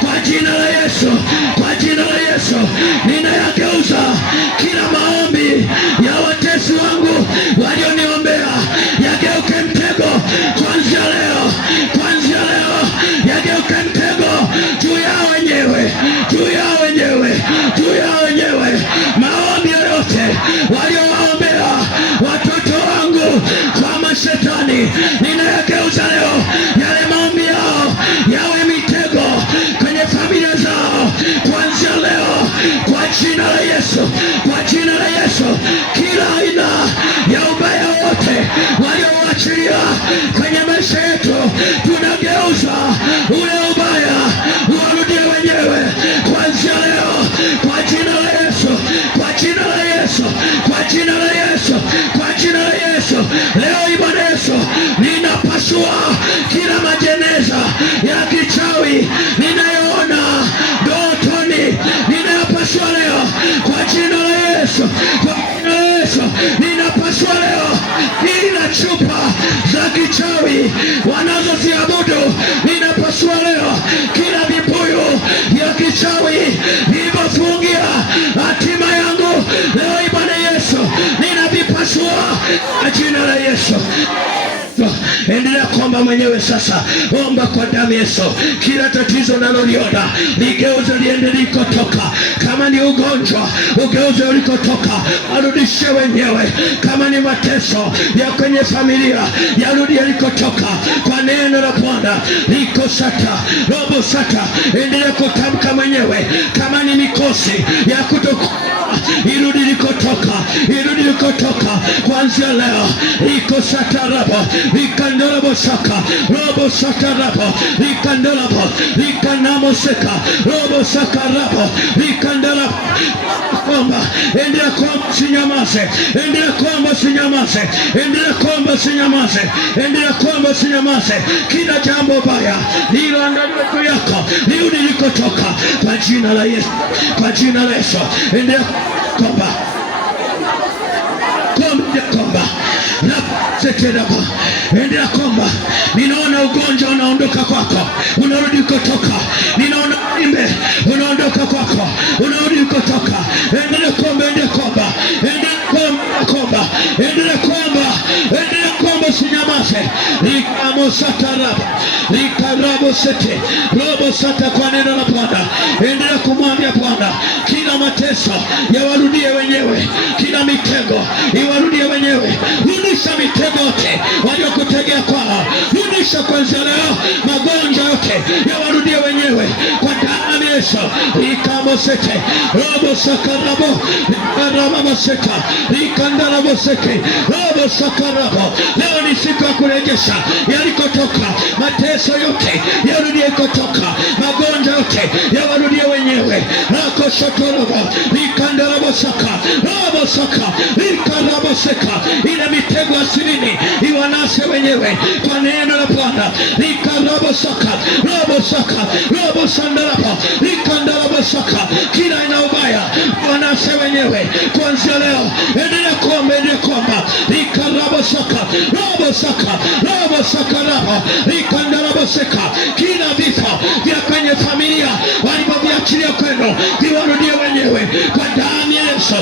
kwa jina la Yesu, kwa jina la Yesu. Ninayageuza kila maombi ya watesi wangu walioniombea yageuke mtego kuanzia leo, kuanzia leo yageuke mtego juu yao wenyewe, juu yao wenyewe, juu yao wenyewe. Maombi yoyote waliowaombea watoto wangu kwa mashetani, ninayageuza leo, yale maombi yao yawe mitego kwenye familia zao kuanzia leo kwa jina la Yesu, kwa jina la Yesu. Kila aina ya ubaya wote walioachilia kwenye maisha yetu, tunageuza ule ubaya uwarudie wenyewe kuanzia leo kwa jina la Yesu, kwa jina la Yesu, kwa jina la Yesu, kwa jina la Yesu. Leo Bwana Yesu, ninapasua kila majeneza ya kichawi ninayoona ndotoni, ninayapasua leo kwa jina la Yesu, kwa jina la Yesu. Ninapasua leo kila chupa za kichawi wanazoziabudu, ninapasua leo kila vibuyu ya kichawi vilivyofungia hatima yangu, leo Bwana Yesu ninavipasua kwa jina la Yesu. Endelea kuomba mwenyewe sasa, omba kwa damu Yesu. Kila tatizo naloliona ligeuze liende likotoka. Kama ni ugonjwa, ugeuze ulikotoka, arudishe wenyewe. Kama ni mateso ya kwenye familia, yarudi yalikotoka kwa neno la Bwana. Liko sata robo sata, endelea kutamka mwenyewe. Kama ni mikosi ya kutoka, irudi likotoka, irudi likotoka kuanzia leo. Liko sata rabo likandolabo saka robo saka rabo likandolabo likanamo seka robo saka rabo likandolabo kuomba, endelea kuomba, usinyamaze, endelea kuomba, usinyamaze, endelea kuomba, usinyamaze, endelea kuomba, usinyamaze. Kila jambo baya liloandaliwa juu yako liudi likotoka kwa jina la Yesu, kwa jina la Yesu. Endelea kuomba, kuomba endelea kuomba. Ninaona ugonjwa unaondoka kwako, unarudi kutoka. Ninaona imbe unaondoka kwako, unarudi kutoka. Endelea kuomba, endelea kuomba, endelea kuomba, endelea kuomba, endelea kuomba, usinyamaze. Likamosataraba likarabo sete robo sata, kwa neno la Bwana. Endelea kumwambia Bwana, kila mateso yawarudie wenyewe, kila mitego iwarudie wenyewe. Rudisha mitego yote waliokutegea kwao, rudisha kwanza leo. Magonjwa yote yawarudie wenyewe kwa damu ya Yesu. Likamosete robo sakarabo likarabo seta likandarabo sete robo sakarabo. Leo ni siku ya kurejesha yalikotoka. Mateso yote yarudie kutoka, magonjwa yote yawarudie wenyewe. Rako shotorobo likandarabo saka robo saka likarabo seka. Ile mitego asilini iwanase wenyewe kwa neno la Bwana. Likarabo saka robo saka robo sandarabo likandarabo saka. Kila ina ubaya wanase wenyewe kuanzia leo. Endelea kuomba, endelea kuomba. Likarabo saka robo saka robo saka rabo likandarabo seka. Kila vifo vya kwenye familia walivyoviachilia kwenu viwarudie wenyewe kwa damu ya Yesu.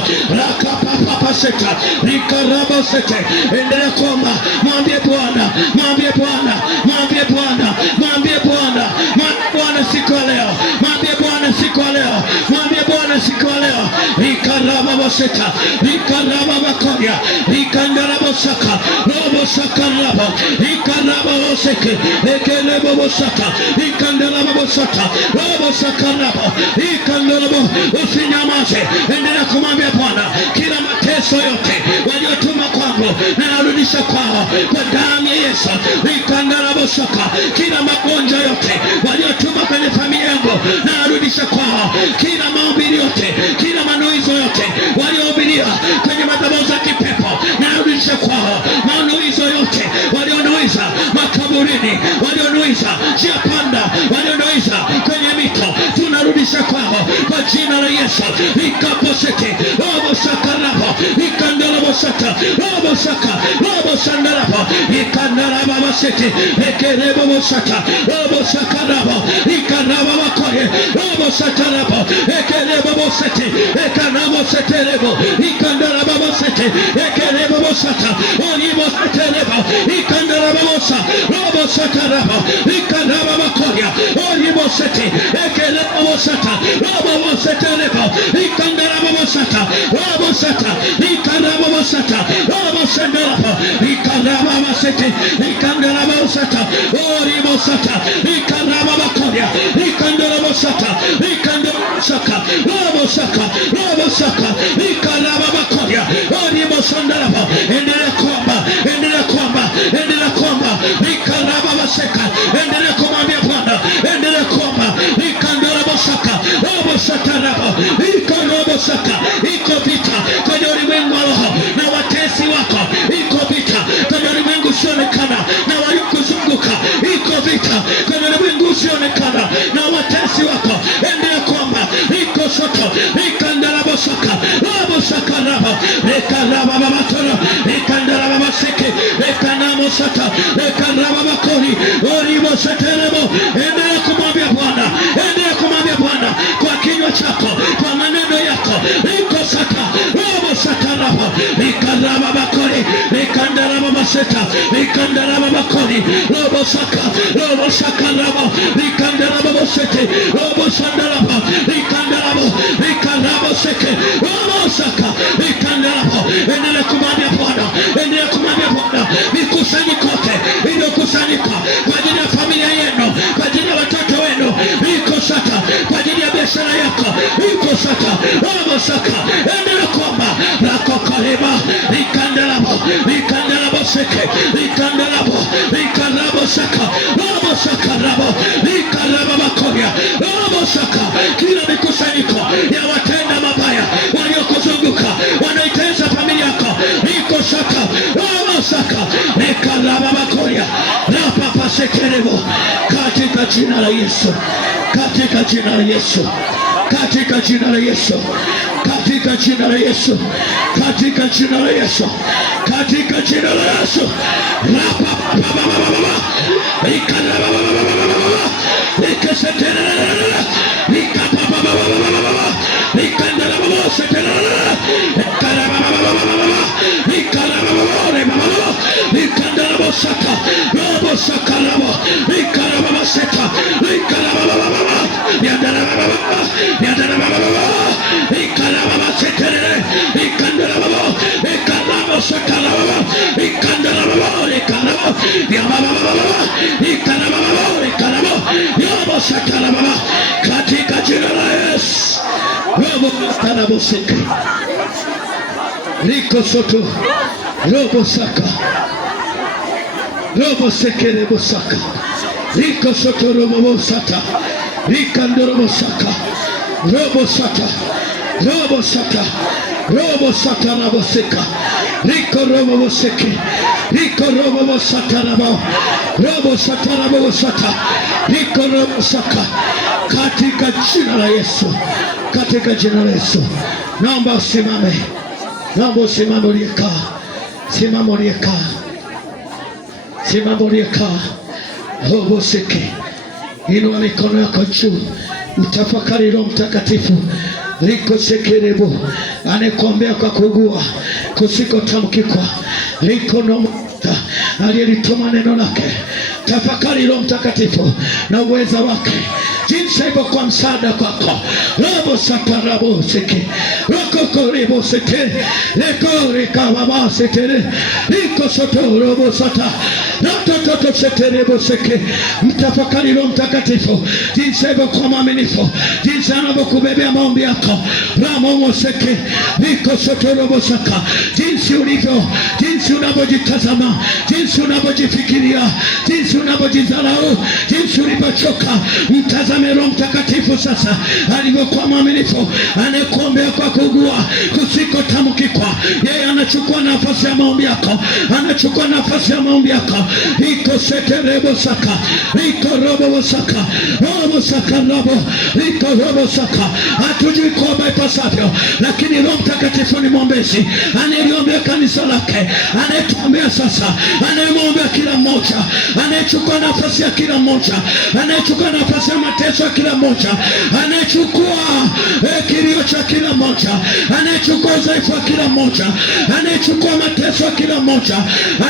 Rakapapapa seka likarabo seke. Endelea kuomba, mwambie Bwana, mwambie Bwana, mwambie Bwana, mwambie Bwana, mwambie Bwana siku ya leo, mwambie Bwana siku ya leo, mwambie Bwana siku ya leo. Likarabo seka likarabo bakoya likandarabo saka robo saka rabo likarabo seke ekelebo saka likandarabo saka robo saka rabo likandarabo. Usinyamaze, endelea kumwambia Bwana, kila mateso yote waliotuma kwangu na narudisha kwao kwa damu ya Yesu. Likandarabo saka. Kila magonjwa yote waliotuma kwenye familia yangu na narudisha kwao. Kila mahubiri yote, kila manuizo yote waliohubiria kwenye madhabahu za kipepo na narudisha kwao. Manuizo yote walionuiza makaburini, walionuiza njia panda, walionuiza kwenye mito, tunarudisha kwao kwa jina la Yesu. Likaposete robo saka rabo likandalabo saka robo saka robo sandarabo likandarabo basete ekerebo saka robo saka rabo likandarabo bakoye robo saka rabo ekerebo sete ekanabo sete rebo likandarabo basete ekerebo saka olibo sete rebo likandarabo saka robo saka rabo likandarabo bakoye olibo sete ekerebo saka robo sete rebo likandarabo saka robo saka likandarabo saka robo sandarabo likandarabo sete likandarabo saka olibo saka likandarabo bakoye likandarabo saka likandarabo saka robo saka robo saka likandarabo bakoye olibo sandarabo. Endelea kuomba, endelea kuomba, endelea kuomba. Likandarabo saka. Endelea kumwambia Bwana, endelea kuomba. Likandarabo saka robo saka rabo likandarabo saka. Iko vita kwenye ulimwengu wa roho na watesi wako. Iko vita kwenye ulimwengu usioonekana na walikuzunguka. Iko vita kwenye ulimwengu usioonekana na watesi wako. Endelea kuomba. Liko soto likandarabo saka robo saka rabo likandarabo babatoro likandarabo seke likanamo sata likandarabo bakori oribo seterebo. Endelea kumwambia Bwana, endelea kumwambia Bwana kwa kinywa chako, kwa maneno yako. Liko saka robo saka rabo likandarabo bakori likandarabo baseta likandarabo bakori robo saka rabo likandarabo basete robo sandarabo likandarabo seke robo saka likandarabo. Endelea kumwambia Bwana, endelea kumwambia Bwana. Mikusanyiko yote iliyokusanyika kwa ajili ya familia yenu, kwa ajili ya watoto wenu, iko saka. Kwa ajili ya biashara yako, iko saka robo saka. Endelea kuomba. Rako kariba likandarabo seke likandarabo saka robo saka rabo likandarabo bakoya robo saka. Kila mikusanyiko ya watenda mabaya walio Saka, Robo Saka, Ekaraba Bakoya, Rapa Sekerebo, katika jina la Yesu, katika jina la Yesu, katika jina la Yesu, katika jina la Yesu, katika jina la Yesu, katika jina la Yesu, Rapa Baba, Ekaraba Baba, Ekeseterera, Ekapa Baba, Ekandara Baba Seterera, Ekaraba Baba, Ekaraba Baba, Ekandara Saka, Robo Saka Rabo, Ekaraba Seta, Ekaraba Baba, Yadara Baba, Yadara Baba, Ekaraba Seterera, Ekandara Baba, Ekaraba Saka Rabo, Ekandara Baba, Ekaraba, Yababa Baba, Ekaraba Baba, Ekaraba, Yababa Saka Rabo, katika jina la Yesu, Robo Tarabo Seka, Riko Soto, Robo Saka, Robo Sekerebo Saka, Riko Soto Robo Sata, Rikandorobo Saka, Robo Sata, Robo Sata, Robo Sata Rabo Seka, Riko Robo Seke, Riko Robo Sata Rabo, Robo Sata Rabo Sata, Riko Robo Saka, katika jina la Yesu, katika jina la Yesu. Naomba usimame, naomba usimame uliyekaa, simama uliyekaa, simama uliyekaa. Robo Seke, inua mikono yako juu, utafakari Roho Mtakatifu. Riko Sekerebo, anekuombea kwa kugua kusikotamkikwa. Riko Nomta, aliyelituma neno lake. Tafakari Roho Mtakatifu na uweza wake, jinsi hivyo kwa msaada kwako. Robo Sata Rabo Seke, Roko Korebo Seke, Reko Reka Baba Setere, Riko Soto Robo Sata, Roto Seterebo Seke. Mtafakari Roho Mtakatifu, jinsi hivyo kwa mwaminifu, jinsi anavyokubebea maombi yako. Ramo Seke, Riko Soto Robo Saka, jinsi ulivyo, jinsi unavyojitazama, jinsi unavyojifikiria, jinsi unavyojidharau, jinsi ulivyochoka. Mtazame Roho Mtakatifu sasa alivyokuwa mwaminifu, anekuombea kwa kugua kusikotamkikwa. Yeye anachukua nafasi ya maombi yako, anachukua nafasi ya maombi yako. Iko Seterebo Saka, Iko Robo Saka, Robo Saka Robo, Iko Robo Saka. Hatujui kuomba ipasavyo, lakini Roho Mtakatifu ni mwombezi, anayeliombea kanisa lake, anayetuombea sasa, anayemwombea kila mmoja, anayechukua nafasi ya kila mmoja, anayechukua nafasi ya mateso ya kila mmoja, anayechukua kilio cha kila mmoja, anayechukua udhaifu wa kila mmoja, anayechukua mateso ya kila mmoja,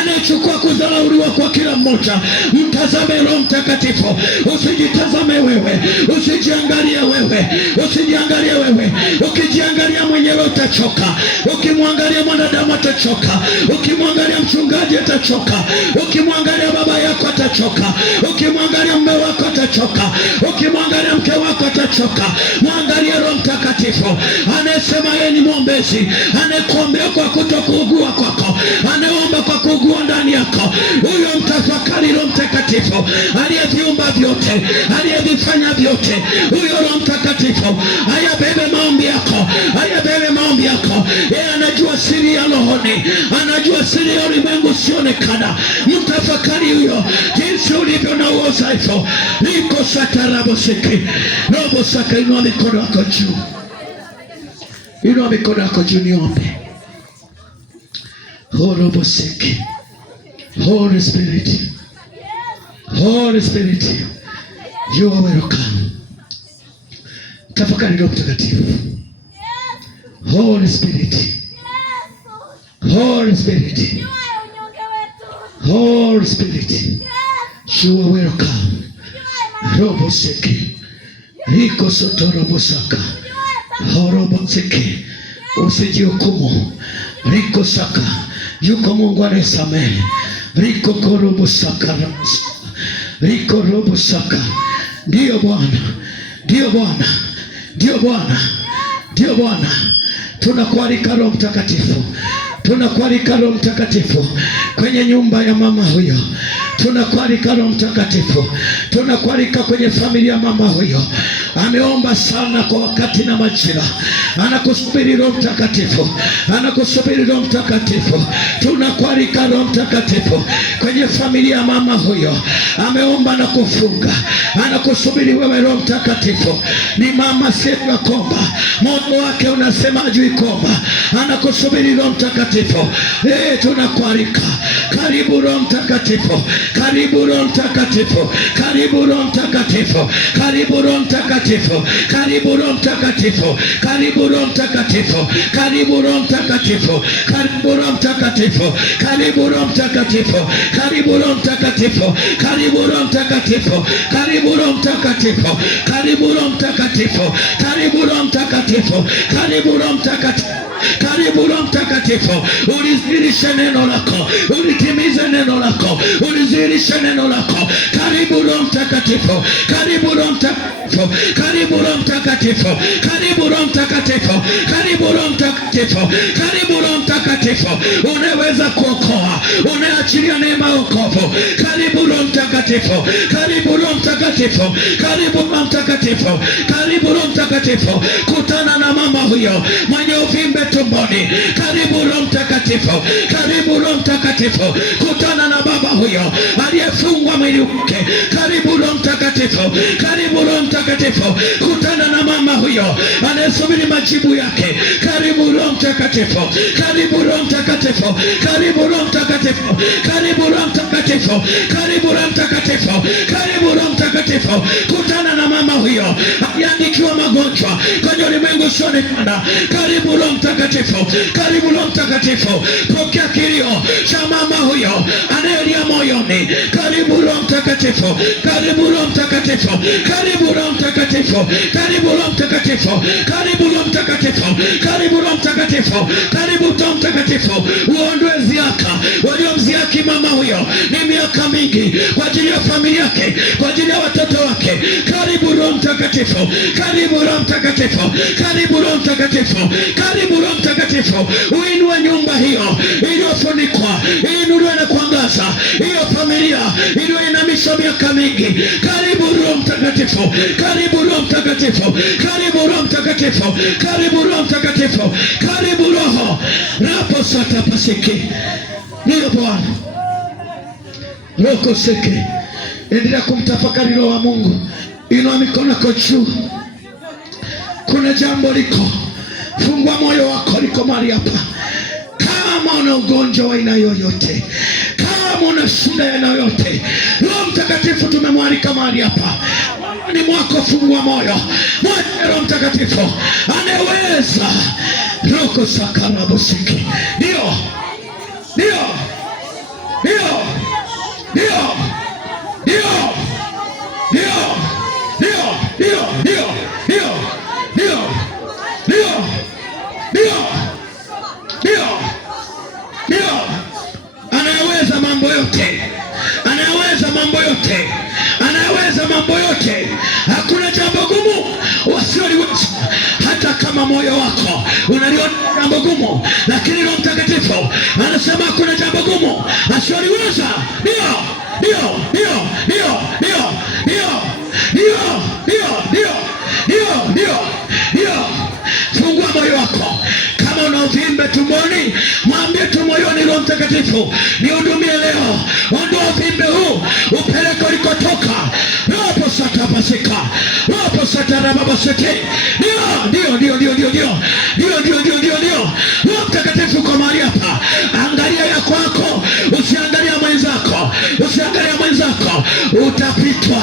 anayechukua kudharauliwa kwa kila mmoja. Mtazame Roho Mtakatifu, usijitazame wewe, usijiangalie wewe, usijiangalie wewe. Ukijiangalia mwenyewe utachoka, ukimwangalia mwanadamu atachoka, ukimwangalia mchungaji atachoka, ukimwangalia baba yako atachoka, ukimwangalia mume wako atachoka, ukimwangalia mke wako atachoka. Mwangalie Roho Mtakatifu, anasema yeye ni mwombezi, anekuombea kwa kutokuugua kwako, anaomba kwa kuugua ndani yako. Huyo mtafakari Roho Mtakatifu aliyeviumba vyote, aliyevifanya vyote. Huyo Roho Mtakatifu ayabebe maombi yako, ayabebe maombi yako. Yeye anajua siri ya rohoni, anajua siri ya ulimwengu usionekana. Mtafakari huyo, jinsi ulivyo na udhaifu. Liko Sata Rabo Seke, Robo Saka. Inua mikono yako juu, inua mikono yako juu, niombe. Robo Seke, Holy Spirit, Holy Spirit, you are welcome. Tafakari Roho Mtakatifu. Holy Spirit, Holy Spirit, Holy Spirit, you are welcome. Robo Seke, Riko Soto Robo Saka, Robo Seke. Usijihukumu. Riko Saka, yuko Mungu anayesamehe. Riko Korobo Saka, Riko Robo Saka. Ndiyo Bwana, ndiyo Bwana, ndiyo Bwana, ndiyo Bwana. Tunakualika Roho Mtakatifu, tunakualika Roho Mtakatifu kwenye nyumba ya mama huyo. Tunakualika Roho Mtakatifu, tunakualika kwenye familia mama huyo. Ameomba sana kwa wakati na majira, anakusubiri Roho Mtakatifu, anakusubiri Roho Mtakatifu. Tunakualika Roho Mtakatifu kwenye familia mama huyo. Ameomba na kufunga, anakusubiri wewe Roho Mtakatifu. Ni mama siyetu ya komba, moyo wake unasema ajui komba, anakusubiri Roho Mtakatifu. Tunakualika, karibu Roho Mtakatifu, karibu Roho Mtakatifu, karibu Roho Mtakatifu, karibu Roho Mtakatifu, karibu Roho Mtakatifu, karibu Roho Mtakatifu, karibu Roho Mtakatifu, karibu Roho Mtakatifu, karibu Roho Mtakatifu, karibu Roho Mtakatifu, karibu Roho Mtakatifu, karibu Roho Mtakatifu, karibu Roho Mtakatifu, karibu Roho Mtakatifu, karibu Roho Mtakatifu, karibu Roho Mtakatifu. Ulidhihirishe neno lako, ulitimize neno lako, ulidhihirishe neno lako. Karibu Roho Mtakatifu, karibu Roho Mtakatifu, karibu Roho Mtakatifu, karibu Roho Mtakatifu, karibu Roho Mtakatifu, karibu Roho Mtakatifu. Unaweza kuokoa, unaachilia neema ya wokovu. Karibu Roho Mtakatifu, karibu Roho Mtakatifu, karibu Roho Mtakatifu, karibu Roho Mtakatifu. Kutana na mama huyo mwenye uvimbe tumboni. Karibu Roho Mtakatifu, karibu Roho Mtakatifu. Kutana na baba huyo aliyefungwa mwili wake. Karibu Roho Mtakatifu, karibu Roho Mtakatifu. Kutana na mama huyo anayesubiri majibu yake. Karibu Roho Mtakatifu, karibu Roho Mtakatifu, karibu Roho Mtakatifu, karibu Roho Mtakatifu, karibu Roho Mtakatifu, karibu Roho Mtakatifu. Kutana na mama huyo aliandikiwa magonjwa kwenye ulimwengu usioonekana. Karibu Roho Mtakatifu, karibu Roho Mtakatifu. Pokea kilio cha mama huyo anayelia moyoni. Karibu Roho Mtakatifu, karibu Roho Mtakatifu, karibu Roho Mtakatifu, karibu Roho Mtakatifu, karibu Roho Mtakatifu, karibu Roho Mtakatifu, karibu Roho Mtakatifu. Uondoe ziaka waliomziaki mama huyo ni miaka mingi, kwa ajili ya familia yake, kwa ajili ya watoto wake. Karibu Roho Mtakatifu, karibu Roho Mtakatifu, karibu Roho Mtakatifu, karibu Roho Mtakatifu. Uinue nyumba hiyo iliyofunikwa, inuliwe na kuangaza hiyo familia iliyoinamishwa miaka mingi. Karibu Roho Mtakatifu, karibu Roho Mtakatifu, karibu Roho Mtakatifu, karibu Roho Mtakatifu, karibu Roho rapo sata pasiki. Ndiyo Bwana roko seke. Endelea kumtafakari Roho wa Mungu. Inua mikono yako juu. Kuna jambo liko, fungua moyo wako, liko mahali hapa. Kama una ugonjwa wa aina yoyote, kama una shida ya aina yoyote, Roho Mtakatifu tumemwalika mahali hapa. Ni mwako, fungua moyo. Mwache Roho Mtakatifu anaweza. Roko sakarabosiki. Ndio, ndio, ndio, ndio, ndio, ndio, ndio, ndio, ndio, ndio, ndio, ndio, ndio, ndio, ndio. Anayeweza mambo yote, anayeweza mambo yote, anayeweza mambo yote. Hakuna jambo gumu wasioliweza. Hata kama moyo wako unaliona jambo gumu, lakini Roho Mtakatifu anasema hakuna jambo gumu asioliweza. Ndio, ndio, ndio, ndio, ndio, ndio, ndio, ndio, ndio, ndio, ndio, ndio. Fungua moyo wako. Kama una uvimbe tumboni, mwambie tu moyoni, Roho Mtakatifu nihudumie leo. Ondoa uvimbe huu, upeleke ulikotoka. Roho sata pasika, roho sata rababaseke. Ndio, ndio, ndio, ndio, ndio, ndio, ndio, ndio, ndio, ndio. Roho Mtakatifu kwa mahali hapa. Angalia ya kwako, usiangalia mwenzako, usiangalia mwenzako. Utapitwa,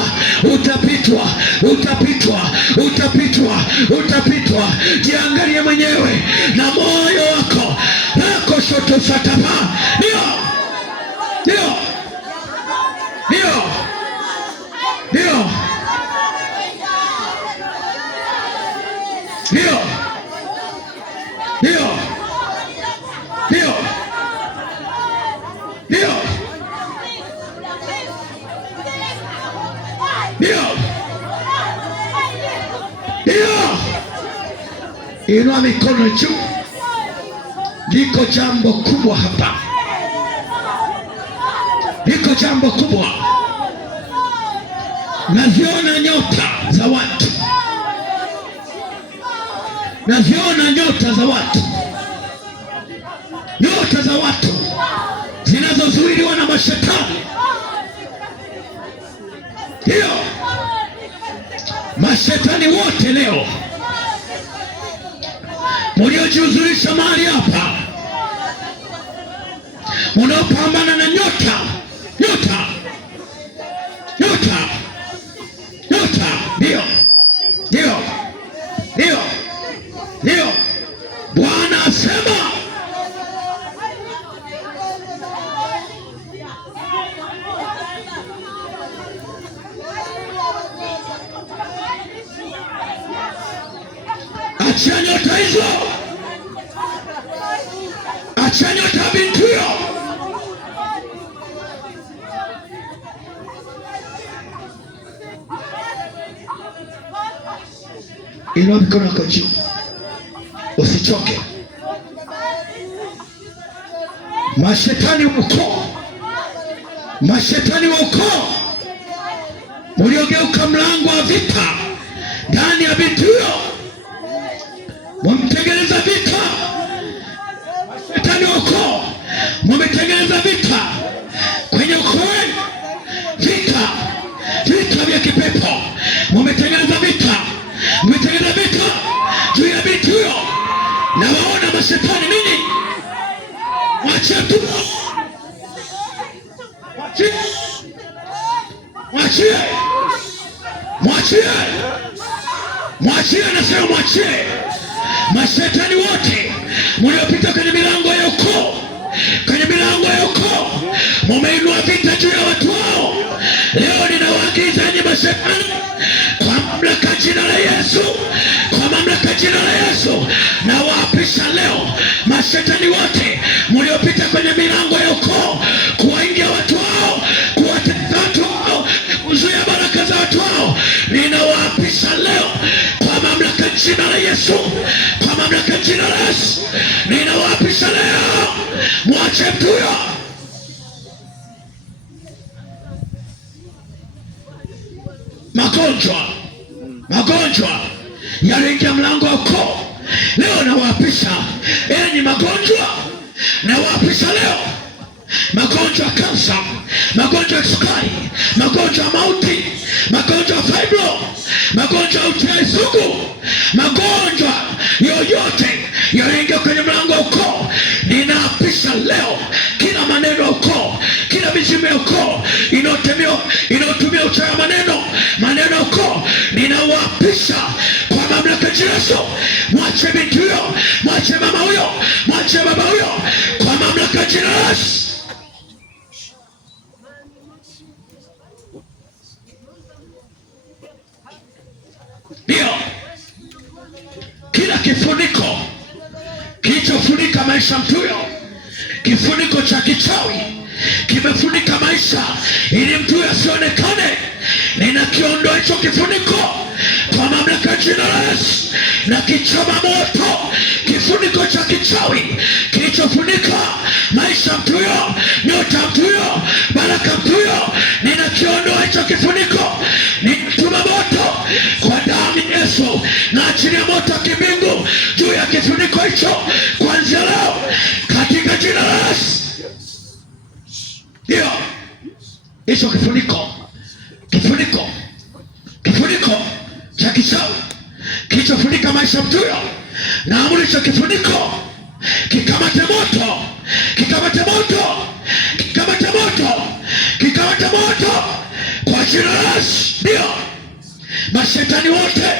utapitwa, utapitwa, utapitwa, utapitwa. Jiangalie mwenyewe na moyo wako. Rako shoto satapa. Ndio, ndio, ndio, ndio, ndio, ndio, ndio, ndio, ndio, ndio. Inua mikono juu. Liko jambo kubwa hapa. liko jambo kubwa. Naziona nyota za watu, naziona nyota za watu, nyota za watu zinazozuiliwa na mashetani. Hiyo mashetani wote leo mliojihuzurisha mahali hapa, unaopambana na nyota, nyota, nyota, nyota, ndio, ndio, ndio, ndio. Bwana asema achia nyota hizo, achia nyota binti huyo. Inua mikono yako juu, usichoke. Mashetani ukoo, mashetani wa ukoo mliogeuka mlango wa vita ndani ya binti huyo, mmetengeneza vita. Mashetani wa ukoo mmetengeneza vita kwenye ukoo wenu, vita, vita vya kipepo. Mmetengeneza vita, mmetengeneza vita juu ya binti huyo. Na waona mashetani nini? Mwachie tu, mwachie, mwachie, mwachie, mwachie, nasema mwachie. Mashetani wote mliopita kwenye milango ya ukoo, kwenye milango ya ukoo, mumeinua vita juu ya watu wao. Leo ninawaagiza nyinyi mashetani, kwa mamlaka jina la Yesu, kwa mamlaka jina la Yesu, na waapisha leo mashetani wote mliopita kwenye milango ya ukoo, kuwaingia watu wao, kuwatesa watu wao, kuzuia baraka za watu wao. Ninawaapisha leo kwa mamlaka jina la Yesu, kwa mamlaka jina la Yesu, ninawaapisha leo. Mwache mtu huyo. Magonjwa, magonjwa yaliingia mlango wa ukoo, leo nawaapisha. Enyi magonjwa, nawaapisha leo. Magonjwa ya kansa, magonjwa ya sukari, magonjwa ya mauti, magonjwa ya fibro, magonjwa ya UTI sugu, magonjwa yoyote yaliingia kwenye mlango wa ukoo, ninaapisha leo. Kila maneno ya ukoo, kila mizimu ya ukoo inayotumia uchawi wa maneno, maneno ya ukoo, ninawaapisha kwa mamlaka ya Yesu. Mwache binti huyo, mwache mama huyo, mwache baba huyo, kwa mamlaka ya Yesu. Ndio, kila kifuniko kilichofunika maisha mtu huyo, kifuniko cha kichawi kimefunika maisha ili mtu huyo asionekane, ninakiondoa hicho kifuniko kwa mamlaka ya jina la Yesu, na kichoma moto kifuniko cha kichawi kilichofunika maisha mtu huyo, nyota mtu huyo, baraka mtu huyo. Ninakiondoa hicho kifuniko, ninatuma moto kwa damu ya Yesu, na achilia moto wa kimbingu juu ya kifuniko hicho kuanzia leo katika jina la Yesu. Ndio, hicho kifuniko, kifuniko, kifuniko cha kichawi kilichofunika maisha mtu huyo, na amri hicho kifuniko kikamate moto, kikamate moto, kikamate moto, kikamate moto kwa jina la Yesu. Ndio, mashetani wote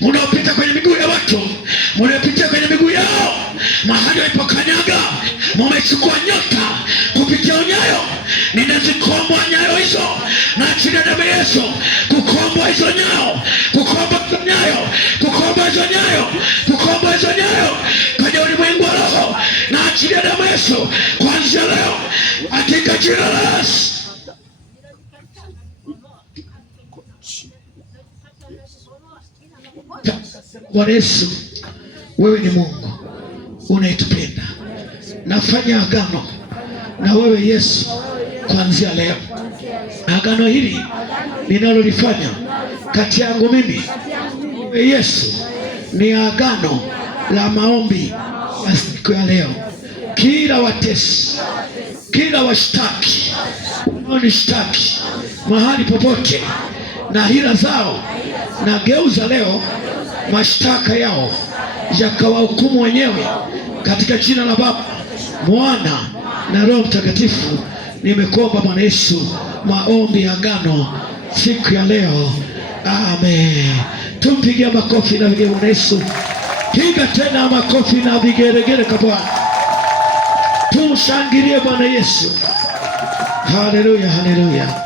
mnaopita kwenye miguu ya watu, mnaopita kwenye miguu yao, mahali walipokanyaga, mmechukua nyota kupitia unyayo, ninazikomboa nyayo hizo na jina la Yesu, kukomboa hizo nyayo, kukomboa hizo nyayo, kukomboa hizo nyayo, kukomboa hizo nyayo kwenye ulimwengu wa roho, na jina la Yesu kuanzia leo katika jina la Yesu. Bwana Yesu, wewe ni Mungu unayetupenda. Nafanya agano na wewe Yesu, kuanzia leo agano hili ninalolifanya kati yangu mimi Yesu ni agano la maombi ya siku ya leo. Kila watesi, kila washtaki wanaonishtaki mahali popote na hila zao, na geuza leo mashtaka yao yakawahukumu wenyewe katika jina la Baba, Mwana na Roho Mtakatifu. Nimekuomba Bwana Yesu, maombi ya agano siku ya leo, amen. Tumpigie makofi na vigelegele Bwana Yesu. Piga tena makofi na vigelegele kwa Bwana. Tumshangilie Bwana Yesu. Haleluya, haleluya.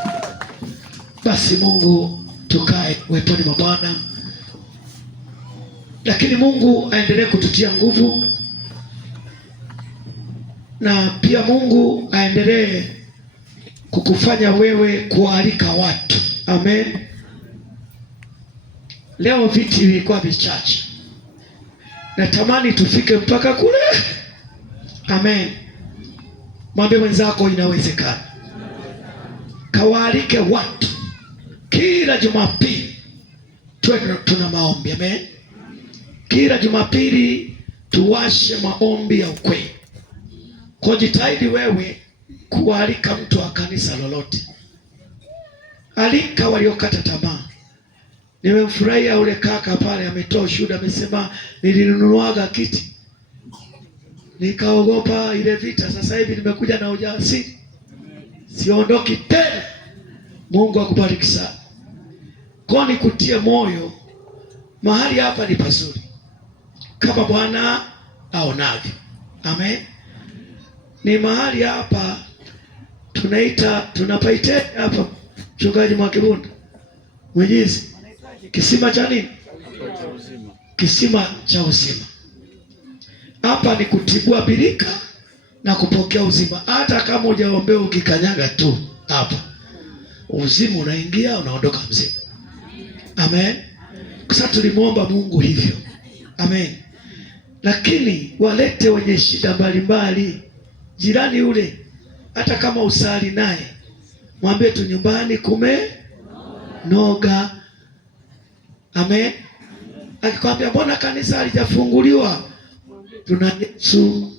Basi Mungu, tukae uweponi mwa Bwana, lakini Mungu aendelee kututia nguvu, na pia Mungu aendelee kukufanya wewe kualika watu. Amen. Leo viti vilikuwa vichache, natamani tufike mpaka kule. Amen. Mwambie mwenzako inawezekana. Kawaalike watu kila Jumapili tuna maombi. Amen. Kila Jumapili tuwashe maombi ya ukweli. Kwa jitahidi wewe kualika mtu wa kanisa lolote. Alika waliokata tamaa. Nimemfurahia ule kaka pale, ametoa ushuhuda, amesema nilinunuaga kiti nikaogopa ile vita, sasa hivi nimekuja na ujasiri, siondoki tena. Mungu akubariki sana. Kwa nikutie moyo, mahali hapa ni pazuri kama Bwana aonavyo. Amen. Ni mahali hapa tunapaita hapa, mchungaji Mwakibunda Mwenyezi, kisima cha nini? Kisima cha uzima. Hapa ni kutibua birika na kupokea uzima. Hata kama hujaombea, ukikanyaga tu hapa uzima unaingia, unaondoka mzima. Amen. Kwa sababu tulimwomba Mungu hivyo. Amen. Lakini walete wenye shida mbalimbali. Jirani ule hata kama usali naye, mwambie tu nyumbani kumenoga. Amen. Akikwambia mbona kanisa halijafunguliwa, tuna Yesu.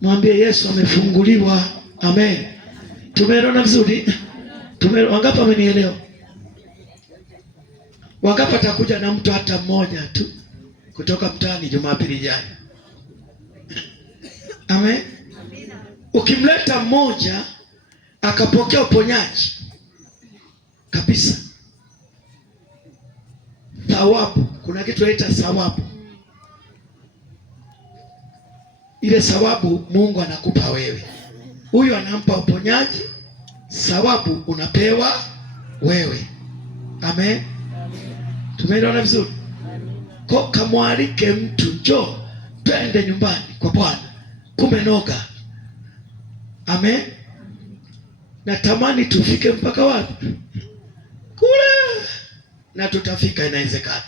Mwambie Yesu amefunguliwa. Amen. Tumeona vizuri? Wangapi wamenielewa? Wangapi atakuja na mtu hata mmoja tu kutoka mtaani Jumapili ijayo? Amen. Ukimleta mmoja akapokea uponyaji kabisa, thawabu, kuna kitu inaitwa thawabu. Ile thawabu Mungu anakupa wewe. Huyu anampa uponyaji, thawabu unapewa wewe. Amen. Tumeelewana vizuri? Kwa kamwalike mtu, njoo twende nyumbani kwa Bwana kumenoga. Amen. Natamani tufike mpaka wapi? Kule. Na tutafika, inawezekana.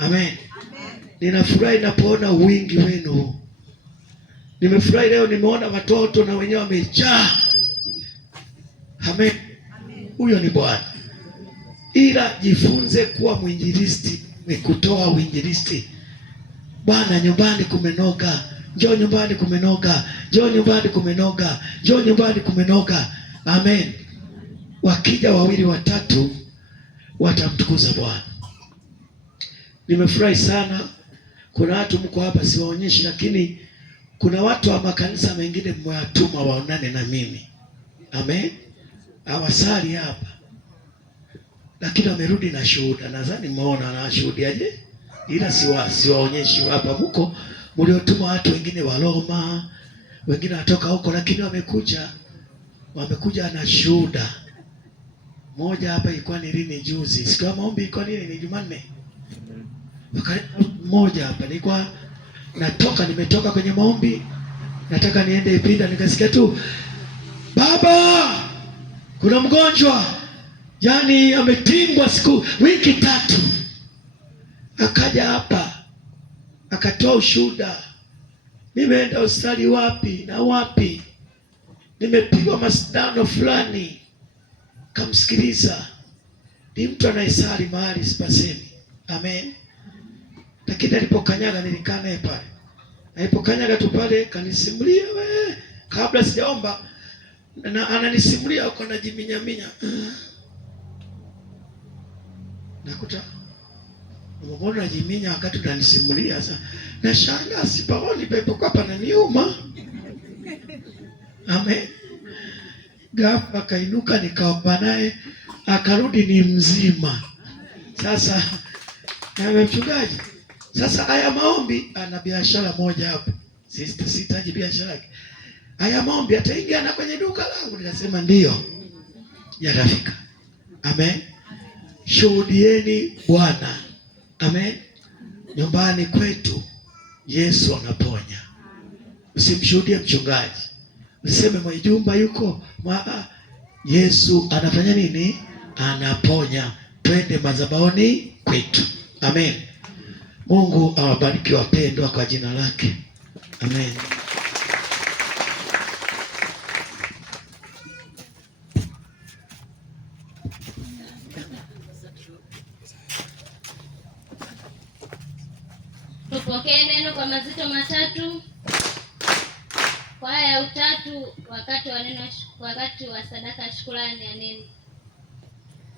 Amen. Ninafurahi napoona wingi wenu. Nimefurahi leo, nimeona watoto na wenyewe wamejaa. Amen. Huyo ni Bwana. Ila jifunze kuwa mwinjilisti, kutoa uinjilisti. Bwana, nyumbani kumenoga. Njoo nyumbani kumenoga. Njoo nyumbani kumenoga. Njoo nyumbani kumenoga. Amen. Wakija wawili watatu watamtukuza Bwana. Nimefurahi sana. Kuna watu mko hapa siwaonyeshi, lakini kuna watu wa makanisa mengine mmewatuma waonane na mimi. Amen. Hawasali hapa, lakini wamerudi na shuhuda. Nadhani mmeona na shuhudiaje, ila siwaonyeshi hapa. Mko mliotuma watu wengine wa Roma, wengine watoka huko, lakini wamekuja na shuhuda. Moja hapa ilikuwa ni lini? Juzi. Siku ya maombi ilikuwa nini? Ni Jumanne. Mmoja hapa nilikuwa nimetoka kwenye maombi, nataka niende Ipinda, nikasikia tu, baba, kuna mgonjwa, yani ametingwa wiki 3. Akaja hapa akatoa ushuhuda, nimeenda hospitali wapi na wapi, nimepigwa masindano fulani. Kamsikiliza, ni mtu anayesali mahali sipasemi. Amen. Lakini alipokanyaga nilikaa naye pale. Alipokanyaga tu pale kanisimulia kabla sijaomba, na ananisimulia uko na jiminya. Nakuta mbona jiminya wakati unanisimulia sasa. Na shanga sipaoni pepo kwa pananiuma. Amen. Ghafla kainuka nikaomba naye akarudi ni mzima. Sasa na mchungaji, sasa haya maombi, ana biashara moja hapo. Sitaji biashara yake. Haya maombi ataingia na kwenye duka langu. Nikasema ndio. Yatafika. Amen. Shuhudieni Bwana. Amen. Nyumbani kwetu Yesu anaponya. Usimshuhudie mchungaji. Useme Mwaijumba yuko. Yesu anafanya nini? Anaponya. Twende madhabahuni kwetu. Amen. Mungu awabariki wapendwa kwa jina lake. Amen. Tupokee neno kwa mazito matatu. Kwaya ya utatu wakati wa neno, wakati wa sadaka shukrani ya neno.